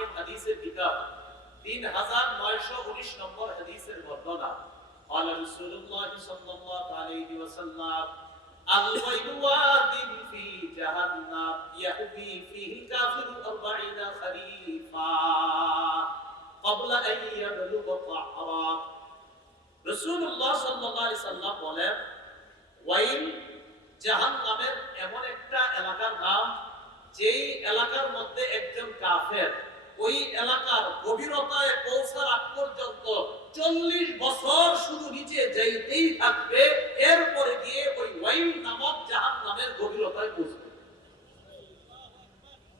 হাকিম হাদিসের কিতাব 3919 নম্বর হাদিসের বর্ণনা قال رسول الله صلى الله عليه وسلم الويل واد في جهنم يهوي فيه الكافر 40 خريفا قبل ان يبلغ طهرا রাসূলুল্লাহ সাল্লাল্লাহু আলাইহি সাল্লাম বলেন ওয়াইল জাহান্নামের এমন একটা এলাকার নাম যেই এলাকার মধ্যে একজন কাফের ওই এলাকার গভীরতায় পৌঁছার আগ পর্যন্ত 40 বছর শুধু নিচে যাইতেই থাকবে, এরপরে গিয়ে ওই ওয়াইল নামক জাহান্নামের গভীরতায় পৌঁছবে।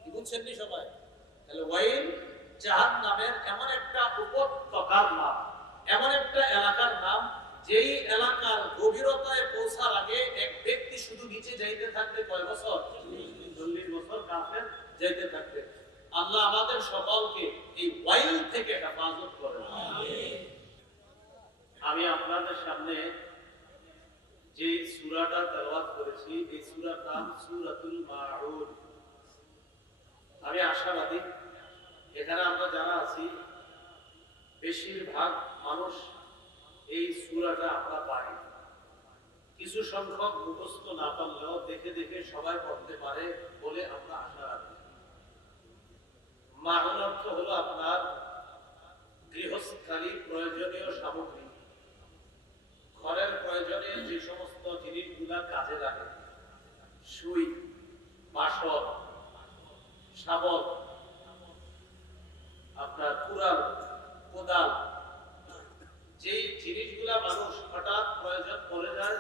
কি বুঝছেন নি সবাই? তাহলে ওয়াইল জাহান্নামের এমন একটা উপত্যকার নাম, এমন একটা এলাকার নাম যেই এলাকার গভীরতায় পৌঁছার আগে এক ব্যক্তি শুধু নিচে যাইতে থাকবে কয় বছর? 40 বছর কাফের যাইতে থাকবে। আল্লাহ আমাদের সকলকে এই ওয়াইল থেকে হেফাজত করেন। আমি আপনাদের সামনে যে সূরাটা তেলাওয়াত করেছি এই সূরার নাম সূরাতুল মাউন। আমি আশাবাদী এখানে আমরা যারা আছি বেশিরভাগ মানুষ এই সূরাটা আমরা পারি, কিছু সংখ্যক মুখস্থ না পারলেও দেখে দেখে সবাই পড়তে পারে বলে আমরা আশা রাখি। মাউন অর্থ হলো আপনার গৃহস্থালী প্রয়োজনীয় সামগ্রী, ঘরের প্রয়োজনীয় যে সমস্ত জিনিসগুলা কাজে লাগে, সুই, বাসন, শাবল, আপনার কুড়াল, কোদাল, যেই জিনিসগুলা মানুষ হঠাৎ প্রয়োজন পড়ে যায়,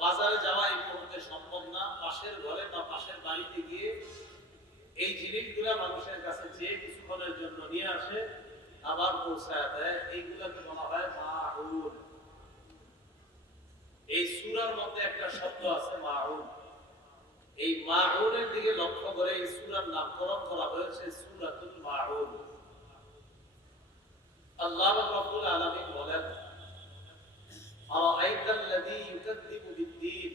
বাজারে যাওয়া এই মুহূর্তে সম্ভব না, পাশের ঘরে বা পাশের বাড়িতে গিয়ে এই জিনিসগুলা মানুষের কাছে যে কিছুক্ষণের জন্য নিয়ে আসে আবার পৌঁছায় দেয়, এইগুলাকে বলা হয় মাউন। এই সূরার মধ্যে একটা শব্দ আছে মাউন। এই মাউনের দিকে লক্ষ্য করে এই সূরার নামকরণ করা হয়েছে সূরাতুল মাউন। আল্লাহ রাব্বুল আলামিন বলেন আরাআইতাল্লাযী ইউকাযযিবু বিদ্দীন,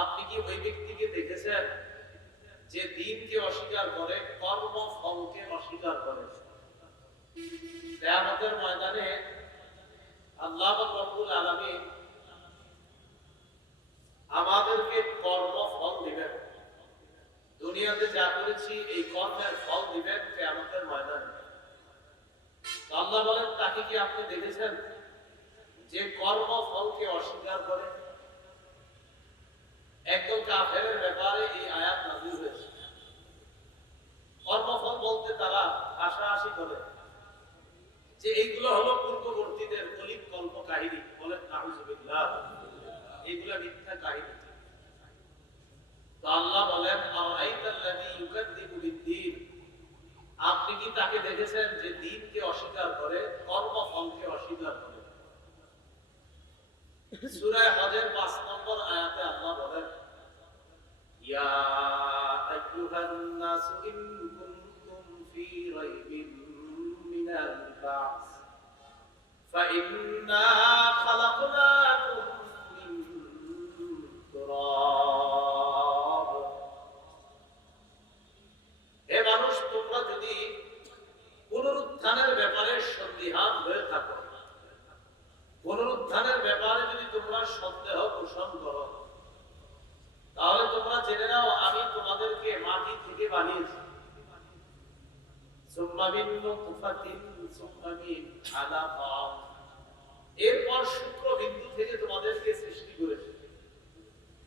আপনি কি ওই ব্যক্তিকে দেখেছেন যে দ্বীনকে অস্বীকার করে, কর্মফলকে অস্বীকার করে? কিয়ামতের ময়দানে আল্লাহ রাব্বুল আলামিন আমাদেরকে কর্মফল দিবেন। দুনিয়াতে যা করেছি এই কর্মের ফল দিবেন কিয়ামতের ময়দানে। আল্লাহ বলেন তাকে কি আপনি দেখেছেন যে কর্মফলকে অস্বীকার করে? একদল কাফেরের ব্যাপারে এই আয়াত নাযিল হয়েছে। কর্মফল বলতে তারা হাসাহাসি করে যে এইগুলো হলো পূর্ববর্তীদের কলিক কল্প কাহিনী। বলেন নাউযুবিল্লাহ, এইগুলা মিথ্যা কাহিনী। তো আল্লাহ বলেন আরাআইতাল্লাযী ইউকাযযিবু বিদ্দীন, আপনি কি তাকে দেখেছেন যে দ্বীনকে অস্বীকার করে, কর্মফলকে অস্বীকার করে? সূরা হজের 5 নম্বর আয়াতে আল্লাহ বলেন ইয়া আইয়ুহান নাসু ইন কুনতুম ফি রাইবিন মিনাল বা'স ফাইন্না খালাকনাকুম মিন তুরাব। হে মানুষ, তোমরা যদি পুনরুত্থানের ব্যাপারে সন্দিহান হয়ে থাকো, পুনরুত্থানের ব্যাপারে যদি তোমরা সন্দেহ পোষণ করো, তাহলে তোমরা জেনে নাও আমি তোমাদেরকে মাটি থেকে বানিয়েছি। এরপর শুক্রবিন্দু থেকে তোমাদেরকে সৃষ্টি করেছে,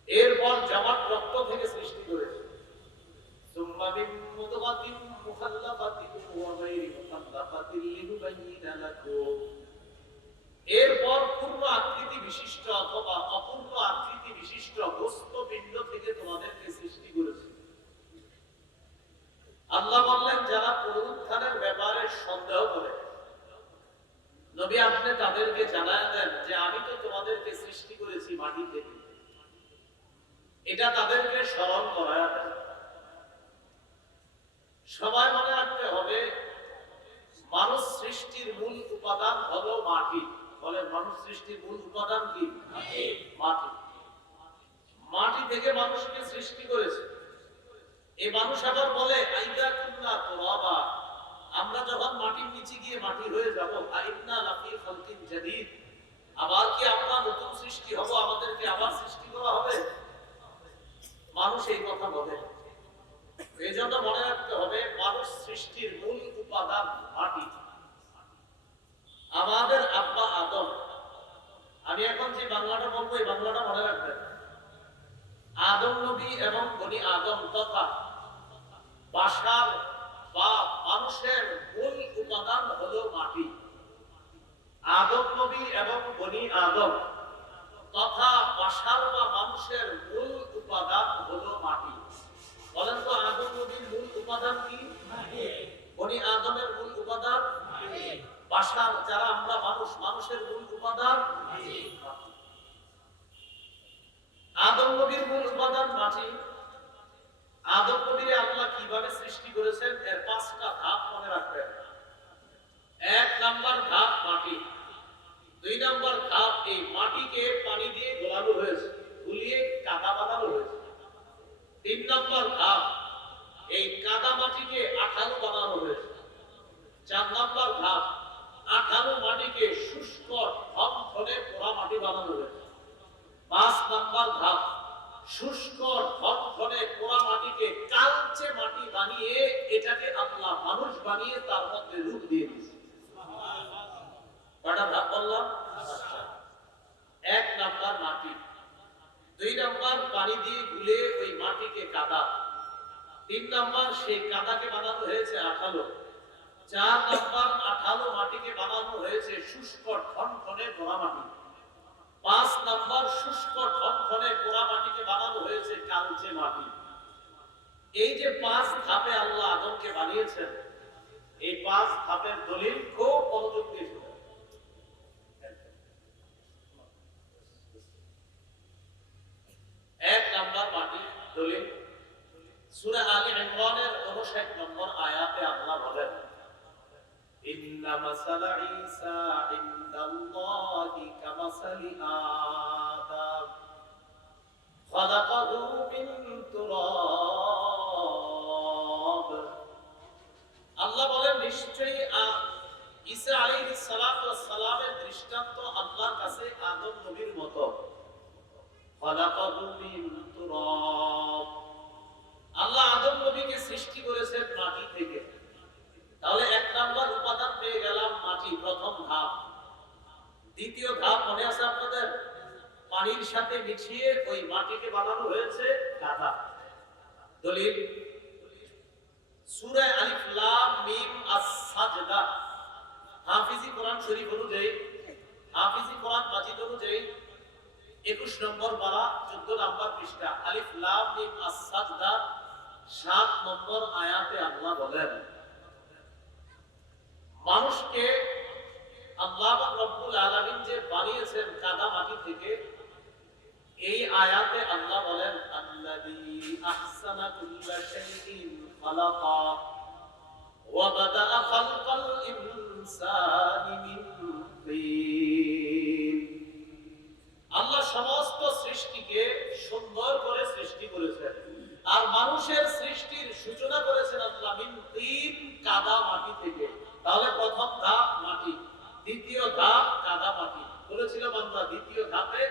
এরপর জমাট রক্ত থেকে সৃষ্টি করেছে, এরপর পূর্ণ আকৃতি বিশিষ্ট অথবা অপূর্ণ আকৃতি বিশিষ্ট গোস্ত পিণ্ড থেকে তোমাদেরকে সৃষ্টি করেছে। আল্লাহ বললেন যারা পুনরুত্থানের ব্যাপারে সন্দেহ করে, নবী আপনি তাদেরকে জানায় দেন যে আমি তো তোমাদেরকে সৃষ্টি করেছি মাটি থেকে। এটা তাদেরকে স্মরণ করায় দেন। সবাই মনে রাখতে হবে মানুষ সৃষ্টির মূল উপাদান হলো মাটি। বলে মানুষ সৃষ্টির মূল উপাদান কি? মাটি। মাটি থেকে মানুষকে সৃষ্টি করেছে। এই মানুষ আবার বলে আইদা কুন্না তুরাবা, নিচে গিয়ে মাটি হয়ে যাব, আইন্না লাফি খালকিন জাদীদ, আবার কি আমরা নতুন সৃষ্টি হব, আমাদেরকে আবার সৃষ্টি করা হবে? মানুষ এই কথা বলে। এই জন্য মনে রাখতে হবে মানুষ সৃষ্টির মূল উপাদান মাটি। আমাদের আব্বা আদম, আমি এখন যে বাংলাটা বলবো এই বাংলাটা মনে রাখবেন। আদম নবী এবং বনি আদম তথা বাশার বা মানুষের মূল উপাদান হলো মাটি। আদম নবী এবং বনি আদম তথা বাশার বা মানুষের মূল উপাদান হলো মাটি। বলেন তো আদম নবীর মূল উপাদান কি? মাটি। বনি আদমের মূল উপাদান মাটি। বাশার যারা আমরা মানুষ, মানুষের মূল উপাদান মাটি। আদম নবীর মূল উপাদান মাটি। আদম নবীরে আল্লাহ কিভাবে সৃষ্টি করেছেন এর 5টা ধাপ মনে রাখবেন। 1 নাম্বার ধাপ মাটি। 2 নাম্বার ধাপ এই মাটিকে পানি দিয়ে গোলানো হয়েছে, গুলিয়ে কাদা বানানো হয়েছে। 3 নাম্বার ধাপ এই কাদা মাটিকে আঠালো বানানো হয়েছে। 4 নাম্বার ধাপ আঠালো মাটিকে শুষ্ক ঠনঠনে পোড়া মাটি বানানো হয়েছে। 5 নাম্বার ধাপ শুষ্ক ঠনঠনে পোড়া মাটিকে কালচে মাটি বানিয়ে এটাকে আল্লাহ মানুষ বানিয়ে তার মধ্যে রূপ দিয়ে দিয়েছে। কয়টা ধাপ বললাম? 1 নাম্বার মাটি, 2 নাম্বার পানি দিয়ে গুলে ওই মাটিকে কাদা, 3 নাম্বার সেই কাদাকে বানানো হয়েছে আঠালো, 4 নাম্বার আঠালো মাটিকে বানানো হয়েছে শুষ্ক ঠনঠনে পোড়া মাটি, 5 নাম্বার শুষ্ক ঠনঠনে পোড়া মাটিকে বানানো হয়েছে কালচে মাটি। এই যে 5 ধাপে আল্লাহ আদমকে বানিয়েছেন, এই 5 ধাপের দলিল খুব মনোযোগ দিয়ে শুনুন। 1 নাম্বার মাটি দলিল সূরা আলে ইমরানের 59 নম্বর আয়াতে আল্লাহ বলেন, ইন্না মাসালা ঈসা ইনদাল্লাহি কামাসালি আদম খালাকাহু মিন তুরাব। আল্লাহ বলেন নিশ্চয়ই ঈসা আলাইহিস সালাতু ওয়াস সালামের দৃষ্টান্ত আল্লাহর কাছে আদম নবীর মতো। খালাকাহু মিন তুরাব, আল্লাহ আদম নবীকে সৃষ্টি করেছেন মাটি থেকে। তাহলে 1 নাম্বার উপাদান পেয়ে গেলাম মাটি, প্রথম ধাপ। দ্বিতীয় ধাপ মনে আছে আপনাদের? পানির সাথে মিশিয়ে ওই মাটিকে বানানো হয়েছে কাদা। দলিল সূরা আলিফ লাম মিম আস-সাজদা, হাফিজি কোরআন শরীফ অনুযায়ী, হাফিজি কোরআন মাজিদ অনুযায়ী 21 নম্বর পারা 14 নম্বর পৃষ্ঠা, আলিফ লাম মিম আস-সাজদা 7 নম্বর আয়াতে আল্লাহ বলেন, মানুষকে আল্লাহ রাব্বুল আলামিন যে বানিয়েছেন কাদা মাটি থেকে, এই আয়াতে আল্লাহ বলেন আল্লাযী আহসানা কুল্লা শাইইন খালাকা ওয়া বাদাআ খালকাল ইনসানি মিন তিন। আল্লাহ সমস্ত সৃষ্টিকে সুন্দর করে সৃষ্টি করেছেন, আর মানুষের সৃষ্টির সূচনা করেছেন আল্লাহ মিন তিন, কাদা মাটি থেকে। তাহলে প্রথম ধাপ মাটি, দ্বিতীয় ধাপ কাদা মাটি। বলেছিলাম আমরা দ্বিতীয় ধাপে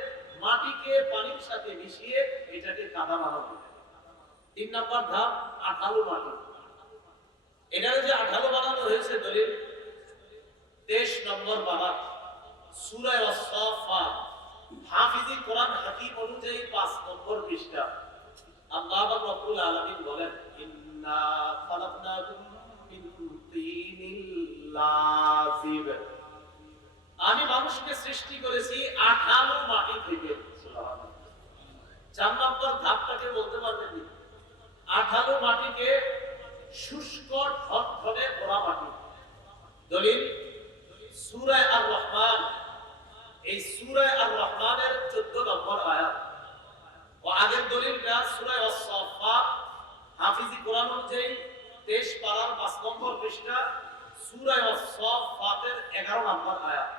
মাটিকে পানির সাথে মিশিয়ে এটাকে কাদা বানাবো। 3 নম্বর ধাপ আঠালো মাটি। এটাকে যে আঠালো বানানো হয়েছে দলিল 23 নম্বর পারা সূরা আস-সাফফাত, হাফিজি কোরআন হাকিম অনুযায়ী 5 নম্বর পৃষ্ঠা। আল্লাহ রাব্বুল আলামিন বলেন, ইন্না খালাকনাকুম মিন তিনিল লাযিব, আমি মানুষকে সৃষ্টি করেছি আঠালো মাটি থেকে। সুবহানাল্লাহ। 4 নম্বর ধাপটাকে বলতে পারবেন না? আঠালো মাটিকে শুষ্ক ঠনঠনে পোড়া মাটি। দলিল সূরা আর-রহমান, এই সূরা আর-রহমানের 14 নম্বর আয়াত। ও আগের দলিলটা সূরা আস-সাফফাত, হাফিজি কোরআন অনুযায়ী 23 পারার 5 নম্বর পৃষ্ঠা, সূরা আস-সাফফাতের 11 নম্বর আয়াত।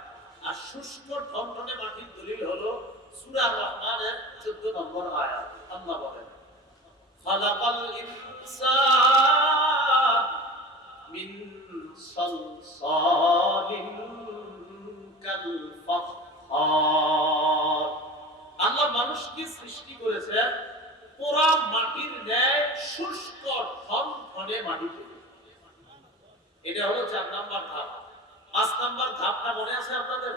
আর শুষ্ক ঠনঠনে মাটির দলিল হলো সূরা আর-রহমানের 14 নম্বর আয়াত। আল্লাহ বলেন, খালাকাল ইনসান মিন সালসাল এটা হলো 4 নাম্বার ধাপ। 5 নাম্বার ধাপটা মনে আছে আপনাদের?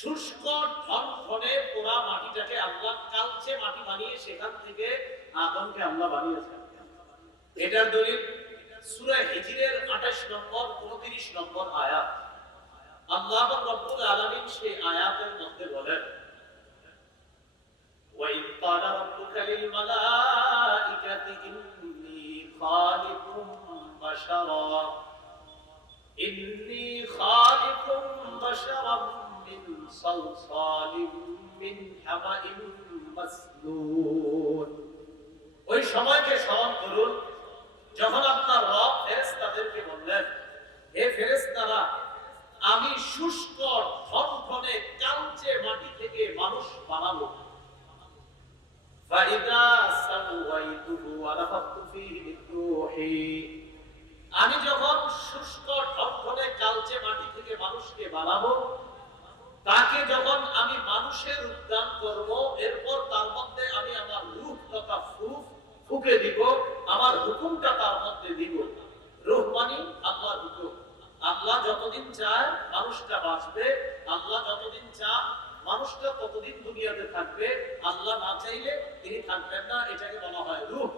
শুষ্ক ঠনঠনে পোড়া মাটিটাকে আল্লাহ কালচে মাটি বানিয়ে সেখান থেকে আদমকে আল্লাহ বানিয়েছেন। এটার দলিল সূরা হিজরের 28 নম্বর 29 নম্বর আয়াত। আল্লাহ রাব্বুল আলামিন সেই আয়াতের মধ্যে বলেন, وَإِذْ قَالَ رَبُّكَ لِلْمَلَائِكَةِ إِنِّي خَالِقٌ بَشَرًا مِنْ صَلْصَالٍ مِنْ حَمَإٍ مَسْنُونٍ। ওই সময়কে স্মরণ করুন যখন আপনার রব ফেরেশতাদেরকে বললেন, হে ফেরেশতারা, আমি শুষ্ক ঠনঠনে কালচে মাটি থেকে মানুষ বানাবো। فَإِذَا سَوَّيْتُهُ وَنَفَخْتُ فِيهِ مِنْ رُوحِي, আমি যখন শুষ্ক ঠনঠনে কালচে মাটি থেকে মানুষকে বানাবো, তাকে যখন আমি মানুষের রূপ দান করব, এরপর তার মধ্যে আমি আমার রূহ তথা ফুঁকে দিব, আমার হুকুমটা তার মধ্যে দিব। রূহ মানে আল্লাহর হুকুম। আল্লাহ যতদিন চায় মানুষটা বাঁচবে, আল্লাহ যতদিন চান মানুষটা ততদিন দুনিয়াতে থাকবে, আল্লাহ না চাইলে তিনি থাকবেন না। এটাকে বলা হয় রূহ।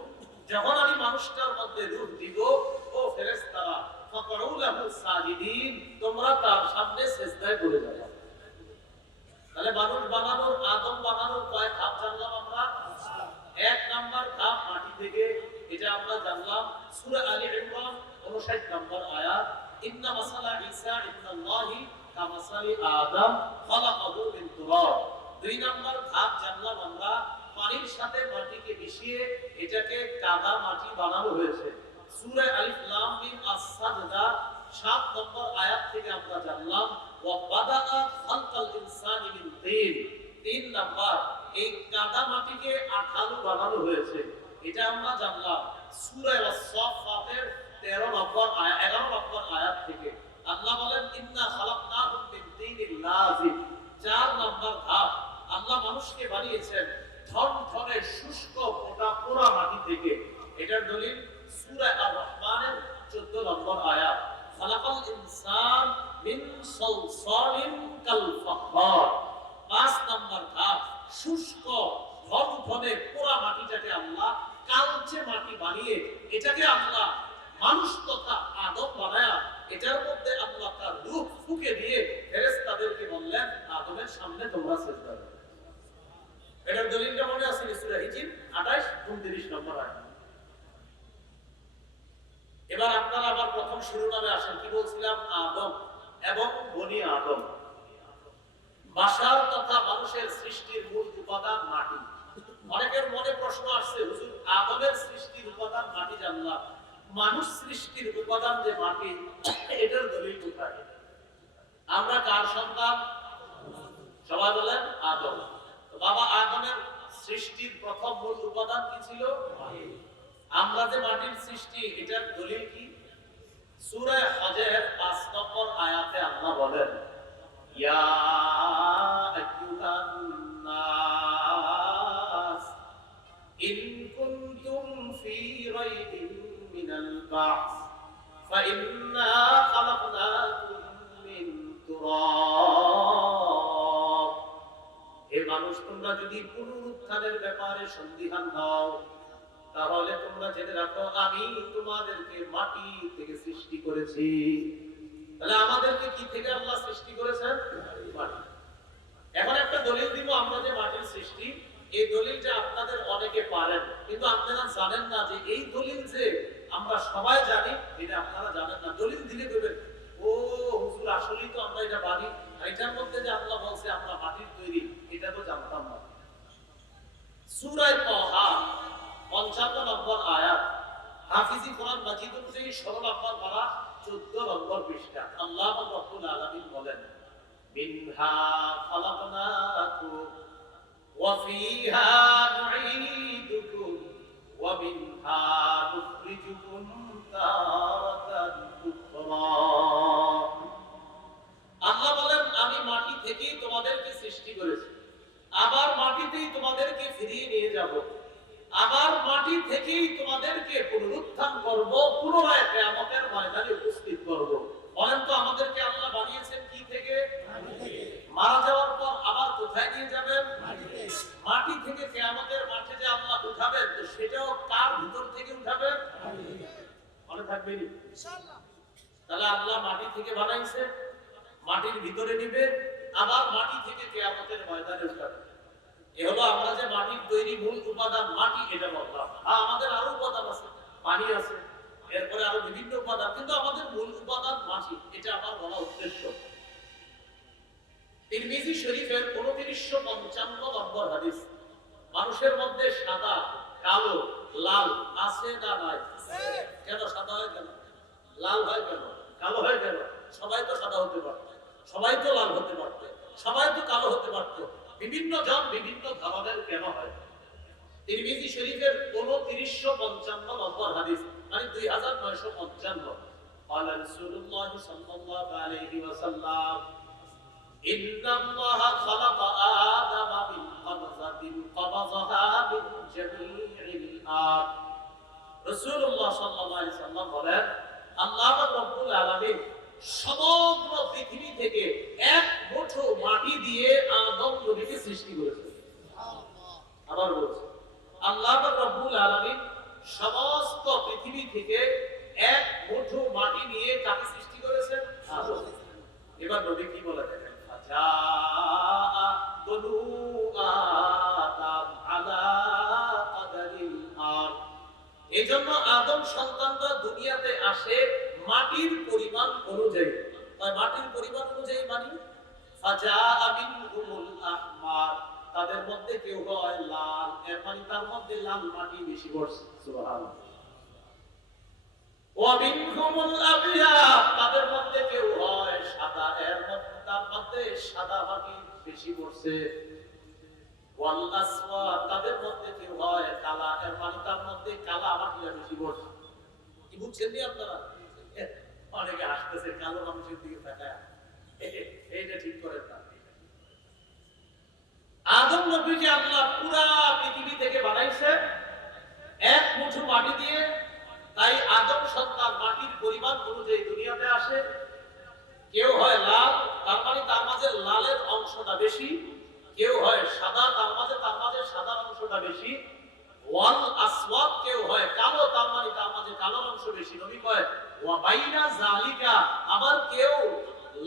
যখন আমি মানুষটার মধ্যে রূহ দিব, ও ফেরেশতারা, ফাকউ লাহু সাজিদিন, তোমরা তার সামনে সিজদায় পড়ে যাবে। তাহলে মানুষ বানানোর, আদম বানানোর কয় ধাপ জানলাম আমরা? 1 নাম্বার ধাপ মাটি থেকে, এটা আমরা জানলাম সূরা আলী ইমরান 59 নম্বর আয়াত, ইন্না মাসালা ঈসা ইনদাল্লাহি কামাসালি আদম খালাকাহু মিন তুরাব। 2 নাম্বার ধাপ জানলাম আমরা, পানির সাথে মাটিকে মিশিয়ে এটাকে কাদা মাটি বানানো হয়েছে। সূরা আলিফ লাম মিম আস-সাজদা 7 নম্বর আয়াত থেকে আমরা জানলাম ওয়া বাদাআ খালকাল ইনসানি মিন তিন। 3 নাম্বার, এই কাদা মাটিকে আঠালো বানানো হয়েছে। এটা আমরা জানলাম সূরা আস-সাফফাতের 13 নম্বর আয়াত 11 নম্বর আয়াত থেকে। আল্লাহ বলেন, ইন্না খালাকনাহুম মিন তিনিল লাযিব। 4 নম্বর ধাপ, আল্লাহ মানুষকে বানিয়েছেন ঠনঠনে শুষ্ক পোড়া মাটি থেকে। এটার দলিল সূরা আর-রহমানের 14 নম্বর আয়াত, খালাকাল ইনসান মিন সালসালিন কাল ফাখর। 5 নম্বর ধাপ, শুষ্ক ঠনঠনে পোড়া মাটিটাকে আল্লাহ কালচে মাটি বানিয়ে এটাকে আল্লাহ মানুষ তথা আদম বানায়া এটার মধ্যে আল্লাহ তার রূহ ফুঁকে দিয়ে ফেরেশতাদেরকে বললেন, আদমের সামনে তোমরা সিজদা করো। এটার দলিলটা মনে আছে সূরা হিজর 28 29 নম্বর আয়াত। এবার আপনারা আবার প্রথম শিরোনামে আসেন। কি বলছিলাম? আদম এবং বনি আদম। বাশার তথা মানুষের সৃষ্টির মূল উপাদান মাটি। অনেকের মনে প্রশ্ন আসছে, হুজুর আদমের সৃষ্টির উপাদান মাটি জানলাম, মানুষ সৃষ্টির উপাদান যে মাটি, এটার দলিল কোথায়? আমরা কার সন্তান? সবাই বলেন আদম। তো বাবা আদমের সৃষ্টির প্রথম মূল উপাদান কি ছিল? মাটি। আমরা যে মাটির সৃষ্টি, এটার দলিল কি? সূরা হজের 5 নম্বর আয়াতে আল্লাহ বলেন, ইয়া আইয়ুহান নাস ইন কুনতুম ফি রাইবিন মিনাল বা'স ফাইন্না খালাকনাকুম মিন তুরাব। হে মানুষ, তোমরা যদি পুনরুত্থানের ব্যাপারে সন্দিহান হও, তাহলে তোমরা জেনে রাখো আমি তোমাদেরকে মাটি থেকে সৃষ্টি করেছি। তাহলে আমাদেরকে কি থেকে আল্লাহ সৃষ্টি করেছেন? মাটি। এখন একটা দলিল দিব আমরা যে মাটির সৃষ্টি, এই দলিলটা আপনাদের অনেকে পারেন, কিন্তু আপনারা জানেন না যে এই দলিল যে আমরা সবাই জানি, এটা আপনারা জানেন না। দলিল দিলে বলবেন, ও হুজুর আসলেই তো আমরা এটা জানি, আর এটার মধ্যে যে আল্লাহ বলছে আমরা মাটির তৈরি, এটা তো জানতাম না। সূরা তাহা 55 নম্বর আয়াত, হাফিজি কোরআন মাজিদ অনুযায়ী 16 নম্বর পারা 14 নম্বর পৃষ্ঠা। আল্লাহ রাব্বুল আলামিন বলেন, মিনহা খালাকনাকুম ওয়া ফিহা নুঈদুকুম ওয়া মিনহা নুখরিজুকুম তারাতান উখরা। আল্লাহ বলেন, আমি মাটি থেকেই তোমাদেরকে সৃষ্টি করেছি, আবার মাটিতেই তোমাদেরকে ফিরিয়ে নিয়ে যাব, আবার মাটি থেকেই তোমাদেরকে পুনরুত্থান করব, পুনরায় কিয়ামতের ময়দানে উপস্থিত তাহলে আল্লাহ মাটি থেকে বানাইছে, মাটির ভিতরে নিবে, আবার মাটি থেকে কিয়ামতের ময়দানে উঠাবে। এ হলো আমরা যে মাটির তৈরি মূল উপাদান মাটি, এটা বললাম। আমাদের আরো উপাদান আছে, পানি আছে, এরপরে আরো বিভিন্ন উপাদান, কিন্তু আমাদের মূল উপাদান মাটি, এটা আমার বলা উদ্দেশ্য। তিরমিজি শরীফের 2955 নম্বর হাদিস, মানুষের মধ্যে সাদা, কালো, লাল আছে না নাই? কেন সাদা হয়, কেন লাল হয়, কেন কালো হয়, কেন? সবাই তো সাদা হতে পারত, সবাই তো লাল হতে পারত, সবাই তো কালো হতে পারত, বিভিন্ন জন বিভিন্ন ধরনের কেন হয়? তিরমিজি শরীফের 2955 নম্বর হাদিস, মানে 2955। قال رسول الله صلى الله عليه وسلم إن الله خلق آدم من قبضة قبضها من جميع الأرض। রাসূলুল্লাহ সাল্লাল্লাহু আলাইহি ওয়াসাল্লাম বলেন, আল্লাহ রাব্বুল আলামিন সমগ্র পৃথিবী থেকে এক মুঠো মাটি দিয়ে আদম নবীকে সৃষ্টি করেছেন। সুবহানাল্লাহ। আবার বলছি, আল্লাহ রাব্বুল আলামিন সমস্ত পৃথিবী থেকে এক মুঠো মাটি নিয়ে কাকে সৃষ্টি করেছেন? আদম। এবার নবী কি বলে দেখেন, আজা বনু আদম আলা কাদারিল আরদ। এজন্য আদম সন্তানরা দুনিয়াতে আসে মাটির পরিমাণ অনুযায়ী। মাটির পরিমাণ অনুযায়ী মানে ফাজা মিনহুমুল আহমার, তাদের মধ্যে কেউ হয় লাল, এর মানে তার মধ্যে লাল মাটি বেশি পড়ছে। সুবহানাল্লাহ। ওয়া মিনহুমুল আবিয়াদ, তাদের মধ্যে কেউ হয় সাদা, এর মধ্যে তার মধ্যে সাদা মাটি বেশি পড়ছে। ওয়াল আসওয়াদ, তাদের মধ্যে কেউ হয় কালা, এর মানে তার মধ্যে কালা মাটি বেশি পড়ছে। কি বুঝছেন নি আপনারা? অনেকে হাসতেছে কালো মানুষের দিকে তাকায়, এইটা ঠিক করেন না। আদম নবীকে আল্লাহ পুরা পৃথিবী থেকে বানাইছে এক মুঠো মাটি দিয়ে, তাই আদম সন্তান মাটির পরিমাণ অনুযায়ী দুনিয়াতে আসে। কেউ হয় লাল, তার মানে তার মাঝে লালের অংশটা বেশি, কেউ হয় সাদা, তার মাঝে সাদার অংশটা বেশি। ওয়াল আসওয়াদ, কেউ হয় কালো, তার মানে তার মাঝে কালোর অংশ বেশি। নবী কয় ওয়া বাইনা যালিকা, আবার কেউ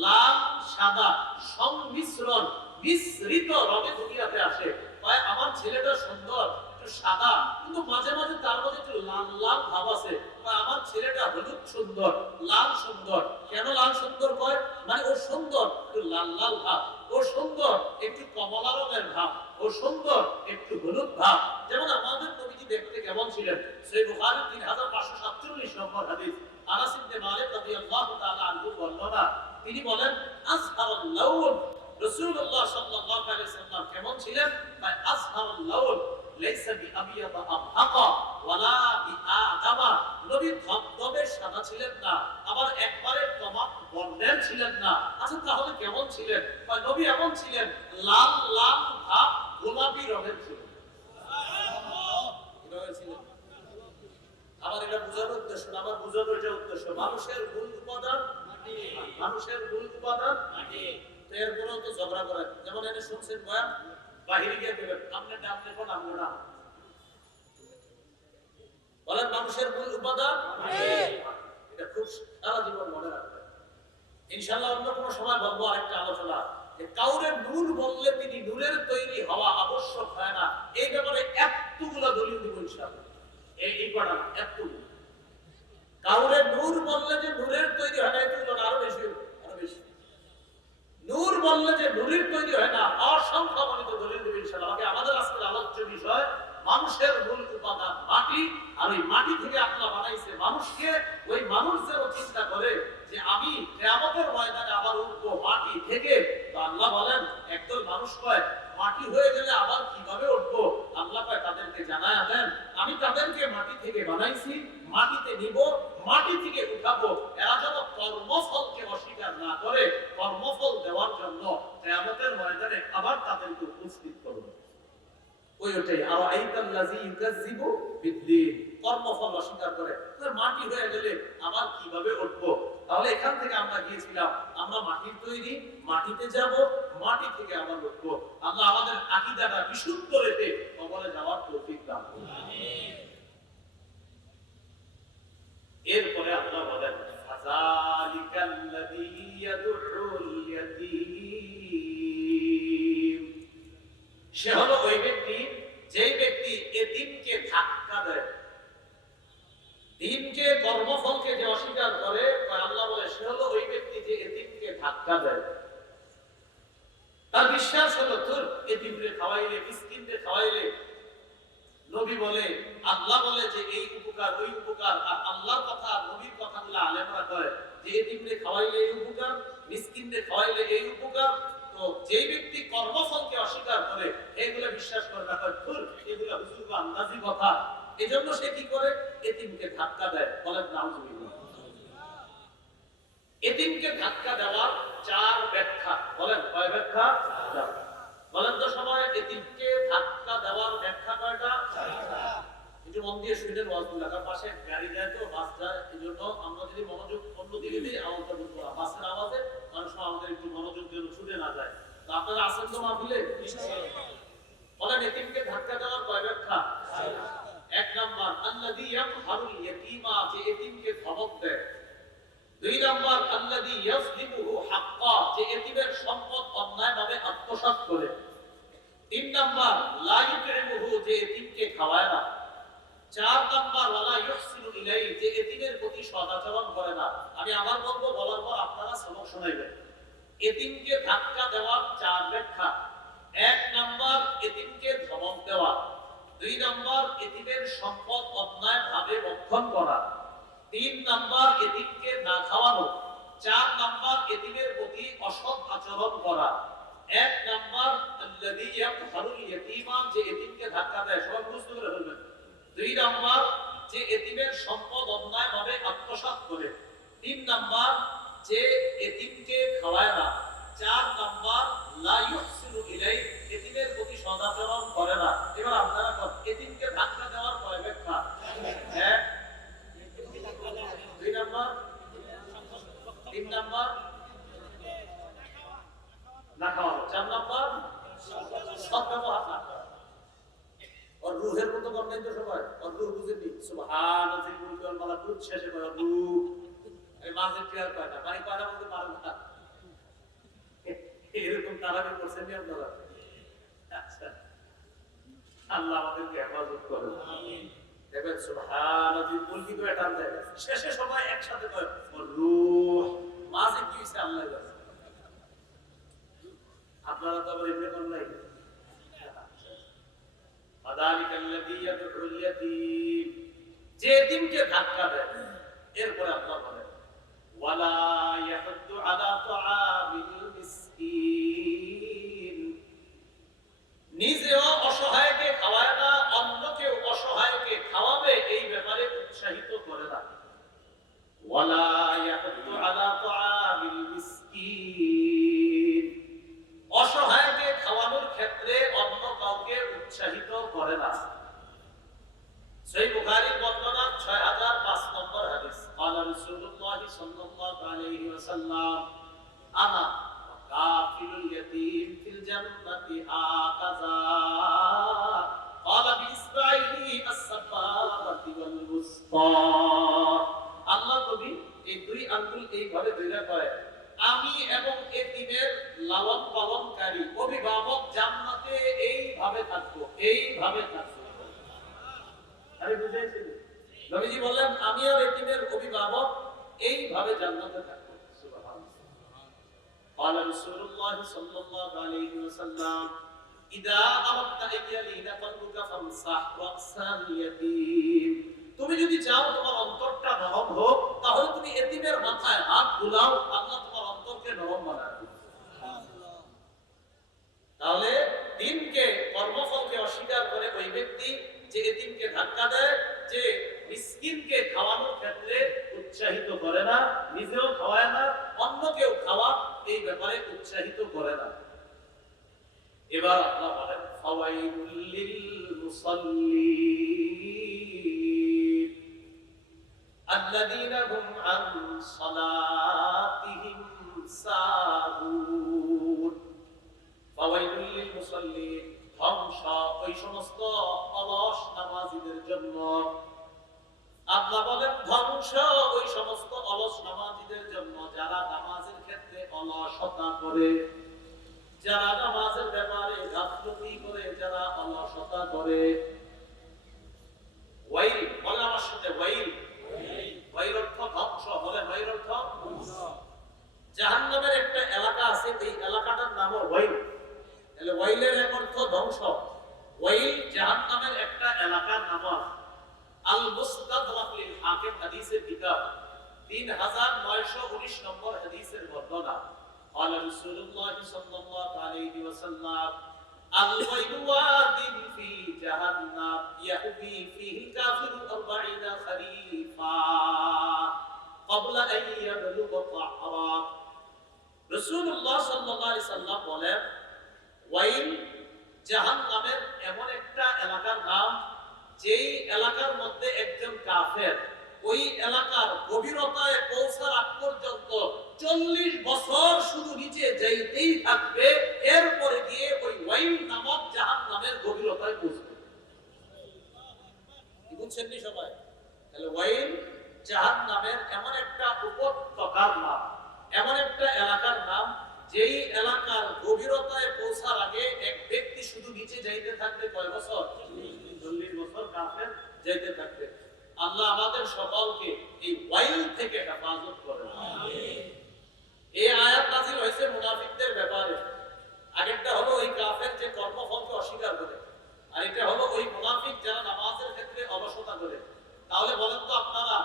লাল সাদা সংমিশ্রণ মিশ্রিত রঙে দুনিয়াতে আসে। কয় আমার ছেলেটা সুন্দর, একটু সাদা, কিন্তু মাঝে মাঝে তার মধ্যে একটু লাল লাল ভাব আছে। কয় আমার ছেলেটা হলুদ সুন্দর, লাল সুন্দর। কেন লাল সুন্দর কয়? মানে ও সুন্দর একটু লাল লাল ভাব, ও সুন্দর একটু কমলা রঙের ভাব, ও সুন্দর একটু হলুদ ভাব। যেমন আমাদের নবীজি দেখতে কেমন ছিলেন? সহিহ বুখারী 3547 নম্বর হাদিস, আনাস ইবনে মালিক রাদিয়াল্লাহু তাআলা আনহু বর্ণনা, তিনি বলেন আসহারুল লাউন, রাসূলুল্লাহ সাল্লাল্লাহু আলাইহি ওয়াসাল্লাম কেমন ছিলেন? আসহারুল লাউন লাইসা বিআবিয়াদা আবহাকা ওয়ালা বিআদামা, নবী ধবধবে সাদা ছিলেন না, আবার একবারে তমাক বর্ণের ছিলেন না। আচ্ছা তাহলে কেমন ছিলেন? নবী এমন ছিলেন লাল লাল ভাব গোলাপি রঙের ছিলেন। সুবহানাল্লাহ। কিভাবে ছিলেন? আমার এটা বোঝানোর উদ্দেশ্য না, আমার বোঝানোর এটা উদ্দেশ্য, মানুষের মূল উপাদান মাটি, মানুষের মূল উপাদান মাটি। তো এরপরেও তো ঝগড়া করেন, যেমন এনে শুনছেন বয়ান, বাহিরে গিয়ে দেবেন আপনি ডাক দেখুন আমরা না বলেন মানুষের মূল উপাদান মাটি। এটা খুব সারা জীবন মনে রাখবেন। ইনশাআল্লাহ অন্য কোনো সময় বলবো আরেকটা আলোচনা, যে কাউরে নূর বললে তিনি নূরের তৈরি হওয়া আবশ্যক হয় না, এই ব্যাপারে এতগুলো দলিল দিব ইনশাআল্লাহ। এই পড়া না, এতগুলো কাউরে নূর বললে যে নূরের তৈরি হয় না, এতগুলো না, আরো বেশি, আরো বেশি। নূর বললে যে নূরের তৈরি হয় না, অসংখ্য গণিত দলিল দিব ইনশাআল্লাহ। আমাদের আজকের আলোচ্য বিষয় মানুষের মূল উপাদান মাটি, আর ওই মাটি থেকে আল্লাহ বানাইছে মানুষকে। ওই মানুষ যেন চিন্তা করে যে আমি কিয়ামতের ময়দানে আবার উঠবো মাটি থেকে, তো আল্লাহ বলেন একদল মানুষ কয় মাটি হয়ে গেলে আবার কিভাবে উঠবো? আল্লাহ কয় তাদেরকে জানায়া দেন আমি তাদেরকে মাটি থেকে বানাইছি, মাটিতে নিব, মাটি থেকে উঠাবো। এরা যেন কর্মফলকে অস্বীকার না করে, কর্মফল দেওয়ার জন্য কিয়ামতের ময়দানে আবার তাদেরকে উপস্থিত করবে। ওইটাই আর আইতাল্লাযী ইউকাযযিবু বিদ্দীন, কর্মফল অস্বীকার করে, মাটি হয়ে গেলে আবার কিভাবে উঠবো? তাহলে এখান থেকে আমরা গিয়েছিলাম আমরা মাটির তৈরি, মাটিতে যাব, মাটি থেকে আবার উঠবো। আল্লাহ আমাদের আকীদাটা বিশুদ্ধ রেখে কবরে যাওয়ার তৌফিক দান করুন। আমিন। এরপরে আল্লাহ বলেন ফাযালিকা ধাক্কা দেয়। তার বিশ্বাস হলো তোর এতিমরে খাওয়াইলে, মিসকিনরে খাওয়াইলে, নবী বলে, আল্লাহ বলে যে এই উপকার ওই উপকার, আর আল্লাহর কথা নবীর কথাগুলো আলেমরা কয় যে এতিমরে খাওয়াইলে এই উপকার, মিসকিনরে খাওয়াইলে এই উপকার। তো যেই ব্যক্তি কর্মফলকে অস্বীকার করে, এগুলো বিশ্বাস করে না, কয় ধুর এগুলো হুজুর বা আন্দাজি কথা, এজন্য সে কি করে এতিমকে ধাক্কা দেয়। বলেন নাউজুবিল্লাহ। এতিমকে ধাক্কা দেওয়ার 4 ব্যাখ্যা। বলেন কয় ব্যাখ্যা? বলেন তো সবাই, এতিমকে ধাক্কা দেওয়ার ব্যাখ্যা কয়টা? 4টা। একটু মন দিয়ে শুনেন ওয়াজগুলো, কারণ পাশে গাড়ি যায় তো, বাস যায়, এজন্য আমরা যদি মনোযোগ অন্যদিকে দিই আওয়াজটা বুঝবো না। বাসের আওয়াজে মানুষ আমাদের একটু মনোযোগ যেন ছুটে না যায়। তো আপনারা আছেন তো মাহফিলে? বলেন এতিমকে ধাক্কা দেওয়ার কয় ব্যাখ্যা? 1 নাম্বার, আল্লাযী ইয়াকহারুল ইয়াতীমা, যে এতিমকে ধমক দেয়। 2 নাম্বার, আল্লাযী ইয়াজলিমুহু হাক্কা, যে এতিমের সম্পদ অন্যায়ভাবে আত্মসাৎ করে। 3 নাম্বার, লা ইউতিমুহু, যে এতিমকে খাওয়ায় না। 4 নাম্বার, ওয়ালা ইহসিনু ইলাইহি, যে এতিমের প্রতি সদাচরণ করে না। আমি আবার বলবো, বলার পর আপনারা সবক শোনাইবেন। এতিমকে ধাক্কা দেওয়ার 4 ব্যাখ্যা। 1 নাম্বার, এতিমকে ধমক দেওয়া। 2 নাম্বার, এতিমের সম্পদ অন্যায়ভাবে রক্ষণ করা। 3 নাম্বার, এতিমকে না খাওয়ানো। 4 নাম্বার, এতিমের প্রতি অসৎ আচরণ করা। 1 নাম্বার, আল্লাযী ইয়াকহারুল ইয়াতীমা, যে এতিমকে ধাক্কা দেয়। সবাই বুঝতে করে বলবেন। 2 নাম্বার, যে এতিমের সম্পদ অন্যায়ভাবে আত্মসাৎ করে। 3 নাম্বার, যে এতিমকে খাওয়ায় না। 4 নাম্বার, লা ইহসিনু ইলাইহি, এতিমের প্রতি সদাচরণ করে না। এবার আপনারা কোন এতিমকে ধাক্কা দেওয়ার কয় ব্যাখ্যা? 1, 2 নাম্বার, 3 নাম্বার না খাওয়ানো, 4 নাম্বার সদ্ব্যবহার না করা। আর রূহের মতো বর্ণাই তো সবাই, আর রূহ বুঝেনি, সুবহানাল্লাহি ওয়া মালাকুত শেষে কয় রূহ। এই মাঝে ক্লিয়ার কয় না, মানে কয়টা বলতে পারবো না। এরকম তারাবি করছেন নি আপনারা? আচ্ছা, আল্লাহ আমাদেরকে হেফাজত করুন। আমিন। দেখবেন সুবহানাল্লাহি বলকি করে টান দেয়, শেষে সবাই একসাথে কয় রূহ। মাঝে কি হইছে আল্লাহ জানে। আপনারা তো আবার এমনি করেন নাই। ফাযালিকাল্লাযী ইয়াদউল ইয়াতীম, যে এতিমকে ধাক্কা দেয়। এরপরে আল্লাহ বলেন, ওয়ালা ইয়াহুদ্দু আলা তুআমিল মিসকিন, নিজেও অসহায়কে খাওয়ায় না, অন্যকেও অসহায়কে খাওয়াবে এই ব্যাপারে উৎসাহিত করে না। ওয়ালা ইয়াহুদ্দু আলা তুআমিল মিসকিন, অসহায়কে খাওয়ানোর ক্ষেত্রে অন্য কাউকে উৎসাহিত করে না। সহিহ বুখারীর বর্ণনা 6005 নম্বর হাদিস। ক্বালা রাসূলুল্লাহ সাল্লাল্লাহু আলাইহি ওয়াসাল্লাম, আনা কাফিলুল ইয়াতীম ফিল জান্নাতি হাকাযা, ক্বালা বিইসবাইহি আস-সাবাবাতি ওয়াল মুসতা। আল্লাহ নবী এই 2 আঙ্গুল এইভাবে ধরে কয়, আমি এবং এতিমের লালন পালনকারী অভিভাবক জান্নাতে এইভাবে থাকবো, এইভাবে থাকবো। আরে বুঝাইছি, নবীজি বললেন আমি আর এতিমের অভিভাবক এইভাবে জান্নাতে থাকবো। সুবহানাল্লাহ। ক্বালা রাসূলুল্লাহ সাল্লাল্লাহু আলাইহি ওয়াসাল্লাম, ইদা আরাদতা আইয়ালিনা কলবুকা ফামসাহ রাসাল ইয়াতীম, তুমি যদি চাও তোমার অন্তরটা নরম হোক, তাহলে তুমি এতিমের মাথায় হাত বুলাও, আল্লাহ তোমার অন্তরকে নরম বানায় দিবে। সুবহানাল্লাহ। তাহলে দিনকে কর্মফলকে অস্বীকার করে ওই ব্যক্তি যে এতিমকে ধাক্কা দেয়, যে মিসকিনকে খাওয়ানোর ক্ষেত্রে উৎসাহিত করে না, নিজেও খাওয়ায় না, অন্যকেও খাওয়া এই ব্যাপারে উৎসাহিত করে না। এবার আল্লাহ বলেন, ফাওয়াইলুল লিল মুসাল্লিন আল্লাযীনা হুম আন সালাতিহিম সাহুন। ফাওয়াইলুল লিল মুসাল্লিন, ধ্বংস ওই সমস্ত অলস নামাজীদের জন্য। আল্লাহ বলেন ধ্বংস ওই সমস্ত অলস নামাজীদের জন্য, যারা নামাজের ক্ষেত্রে অলসতা করে, যারা নামাজের ব্যাপারে গাফলতি করে, যারা অলসতা করে। ওয়াইল, বলেন আমার সাথে ওয়াইল। ওয়াইল অর্থ ধ্বংস। বলেন ওয়াইল অর্থ ধ্বংস। জাহান্নামের একটা 619 নম্বর হাদিসের বর্ণনা قال رسول الله صلى الله عليه وسلم الويل واد في جهنم يهوي فيه الكافر 40 خريفا قبل أن يبلغ الطهارة রাসূলুল্লাহ সাল্লাল্লাহু আলাইহি সাল্লাম বলেন ওয়াইল জাহান্নামের এমন একটা এলাকার নাম যেই এলাকার মধ্যে একজন কাফের ওই এলাকার গভীরতায় পৌঁছার আগ পর্যন্ত 40 বছর শুধু নিচে যাইতেই থাকবে, এরপরে গিয়ে ওই ওয়াইল নামক জাহান্নামের গভীরতায় পৌঁছবে। বুঝছেন নি সবাই? তাহলে ওয়াইল জাহান্নামের এমন একটা উপত্যকার নাম, এমন একটা এলাকার নাম যেই এলাকার গভীরতায় পৌঁছার আগে এক ব্যক্তি শুধু নিচে যাইতে থাকবে কয় বছর? 40 বছর কাফের যাইতে থাকবে। আল্লাহ আমাদের সকলকে এই ওয়াইল থেকে হেফাজত করেন। আমিন। এই আয়াত নাযিল হয়েছে মুনাফিকদের ব্যাপারে। আগেরটা হলো ওই কাফের যে কর্মফলকে অস্বীকার করে, আর এটা হলো ওই মুনাফিক যারা নামাজের ক্ষেত্রে অলসতা করে। তাহলে বলেন তো আপনারা,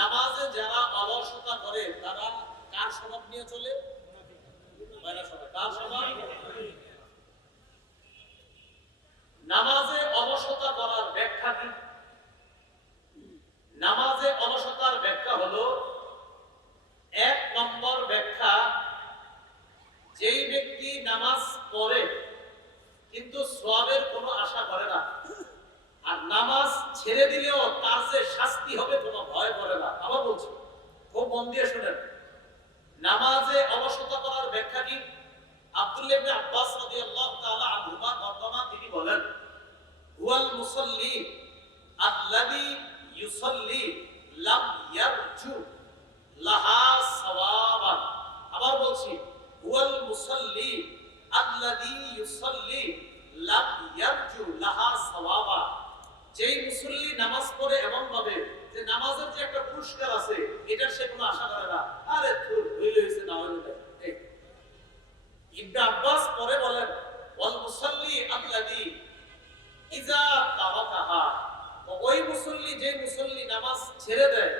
নামাজে যারা অলসতা করে তারা কার স্বভাব নিয়ে চলে? কার স্বভাব? নামাজে অলসতা করার ব্যাখ্যা কি? নামাজে অলসতার ব্যাখ্যা হলো, এক নম্বর ব্যাখ্যা, যেই ব্যক্তি নামাজ পড়ে কিন্তু সওয়াবের কোনো আশা করে না, আর নামাজ ছেড়ে দিলেও তার যে শাস্তি হবে কোনো ভয় করে না। আবার বলছি, খুব মন দিয়ে শুনেন, নামাজে অলসতা করার ব্যাখ্যা কি? আব্দুল্লাহ ইবনে আব্বাস রাদিয়াল্লাহু তাআলা আনহুমা বর্ণনা, তিনি বলেন, হুয়াল মুসাল্লি আল্লাযী ইউসাল্লি লাম ইয়ারজু লাহা সাওয়াবান। আবার বলছি, হুয়াল মুসাল্লি আল্লাযী ইউসাল্লি লাম ইয়ারজু লাহা সাওয়াবা। যেই মুসল্লি নামাজ পড়ে এমন ভাবে যে নামাজের যে একটা পুরস্কার আছে এটার সে কোনো আশা করে না, আরে ধুর হইলে হইছে না হইলে না। ইবনে আব্বাস পরে বলেন, ওয়াল মুসাল্লি আল্লাযী ইযা তারাকাহা, ওই মুসল্লি যে মুসল্লি নামাজ ছেড়ে দেয়,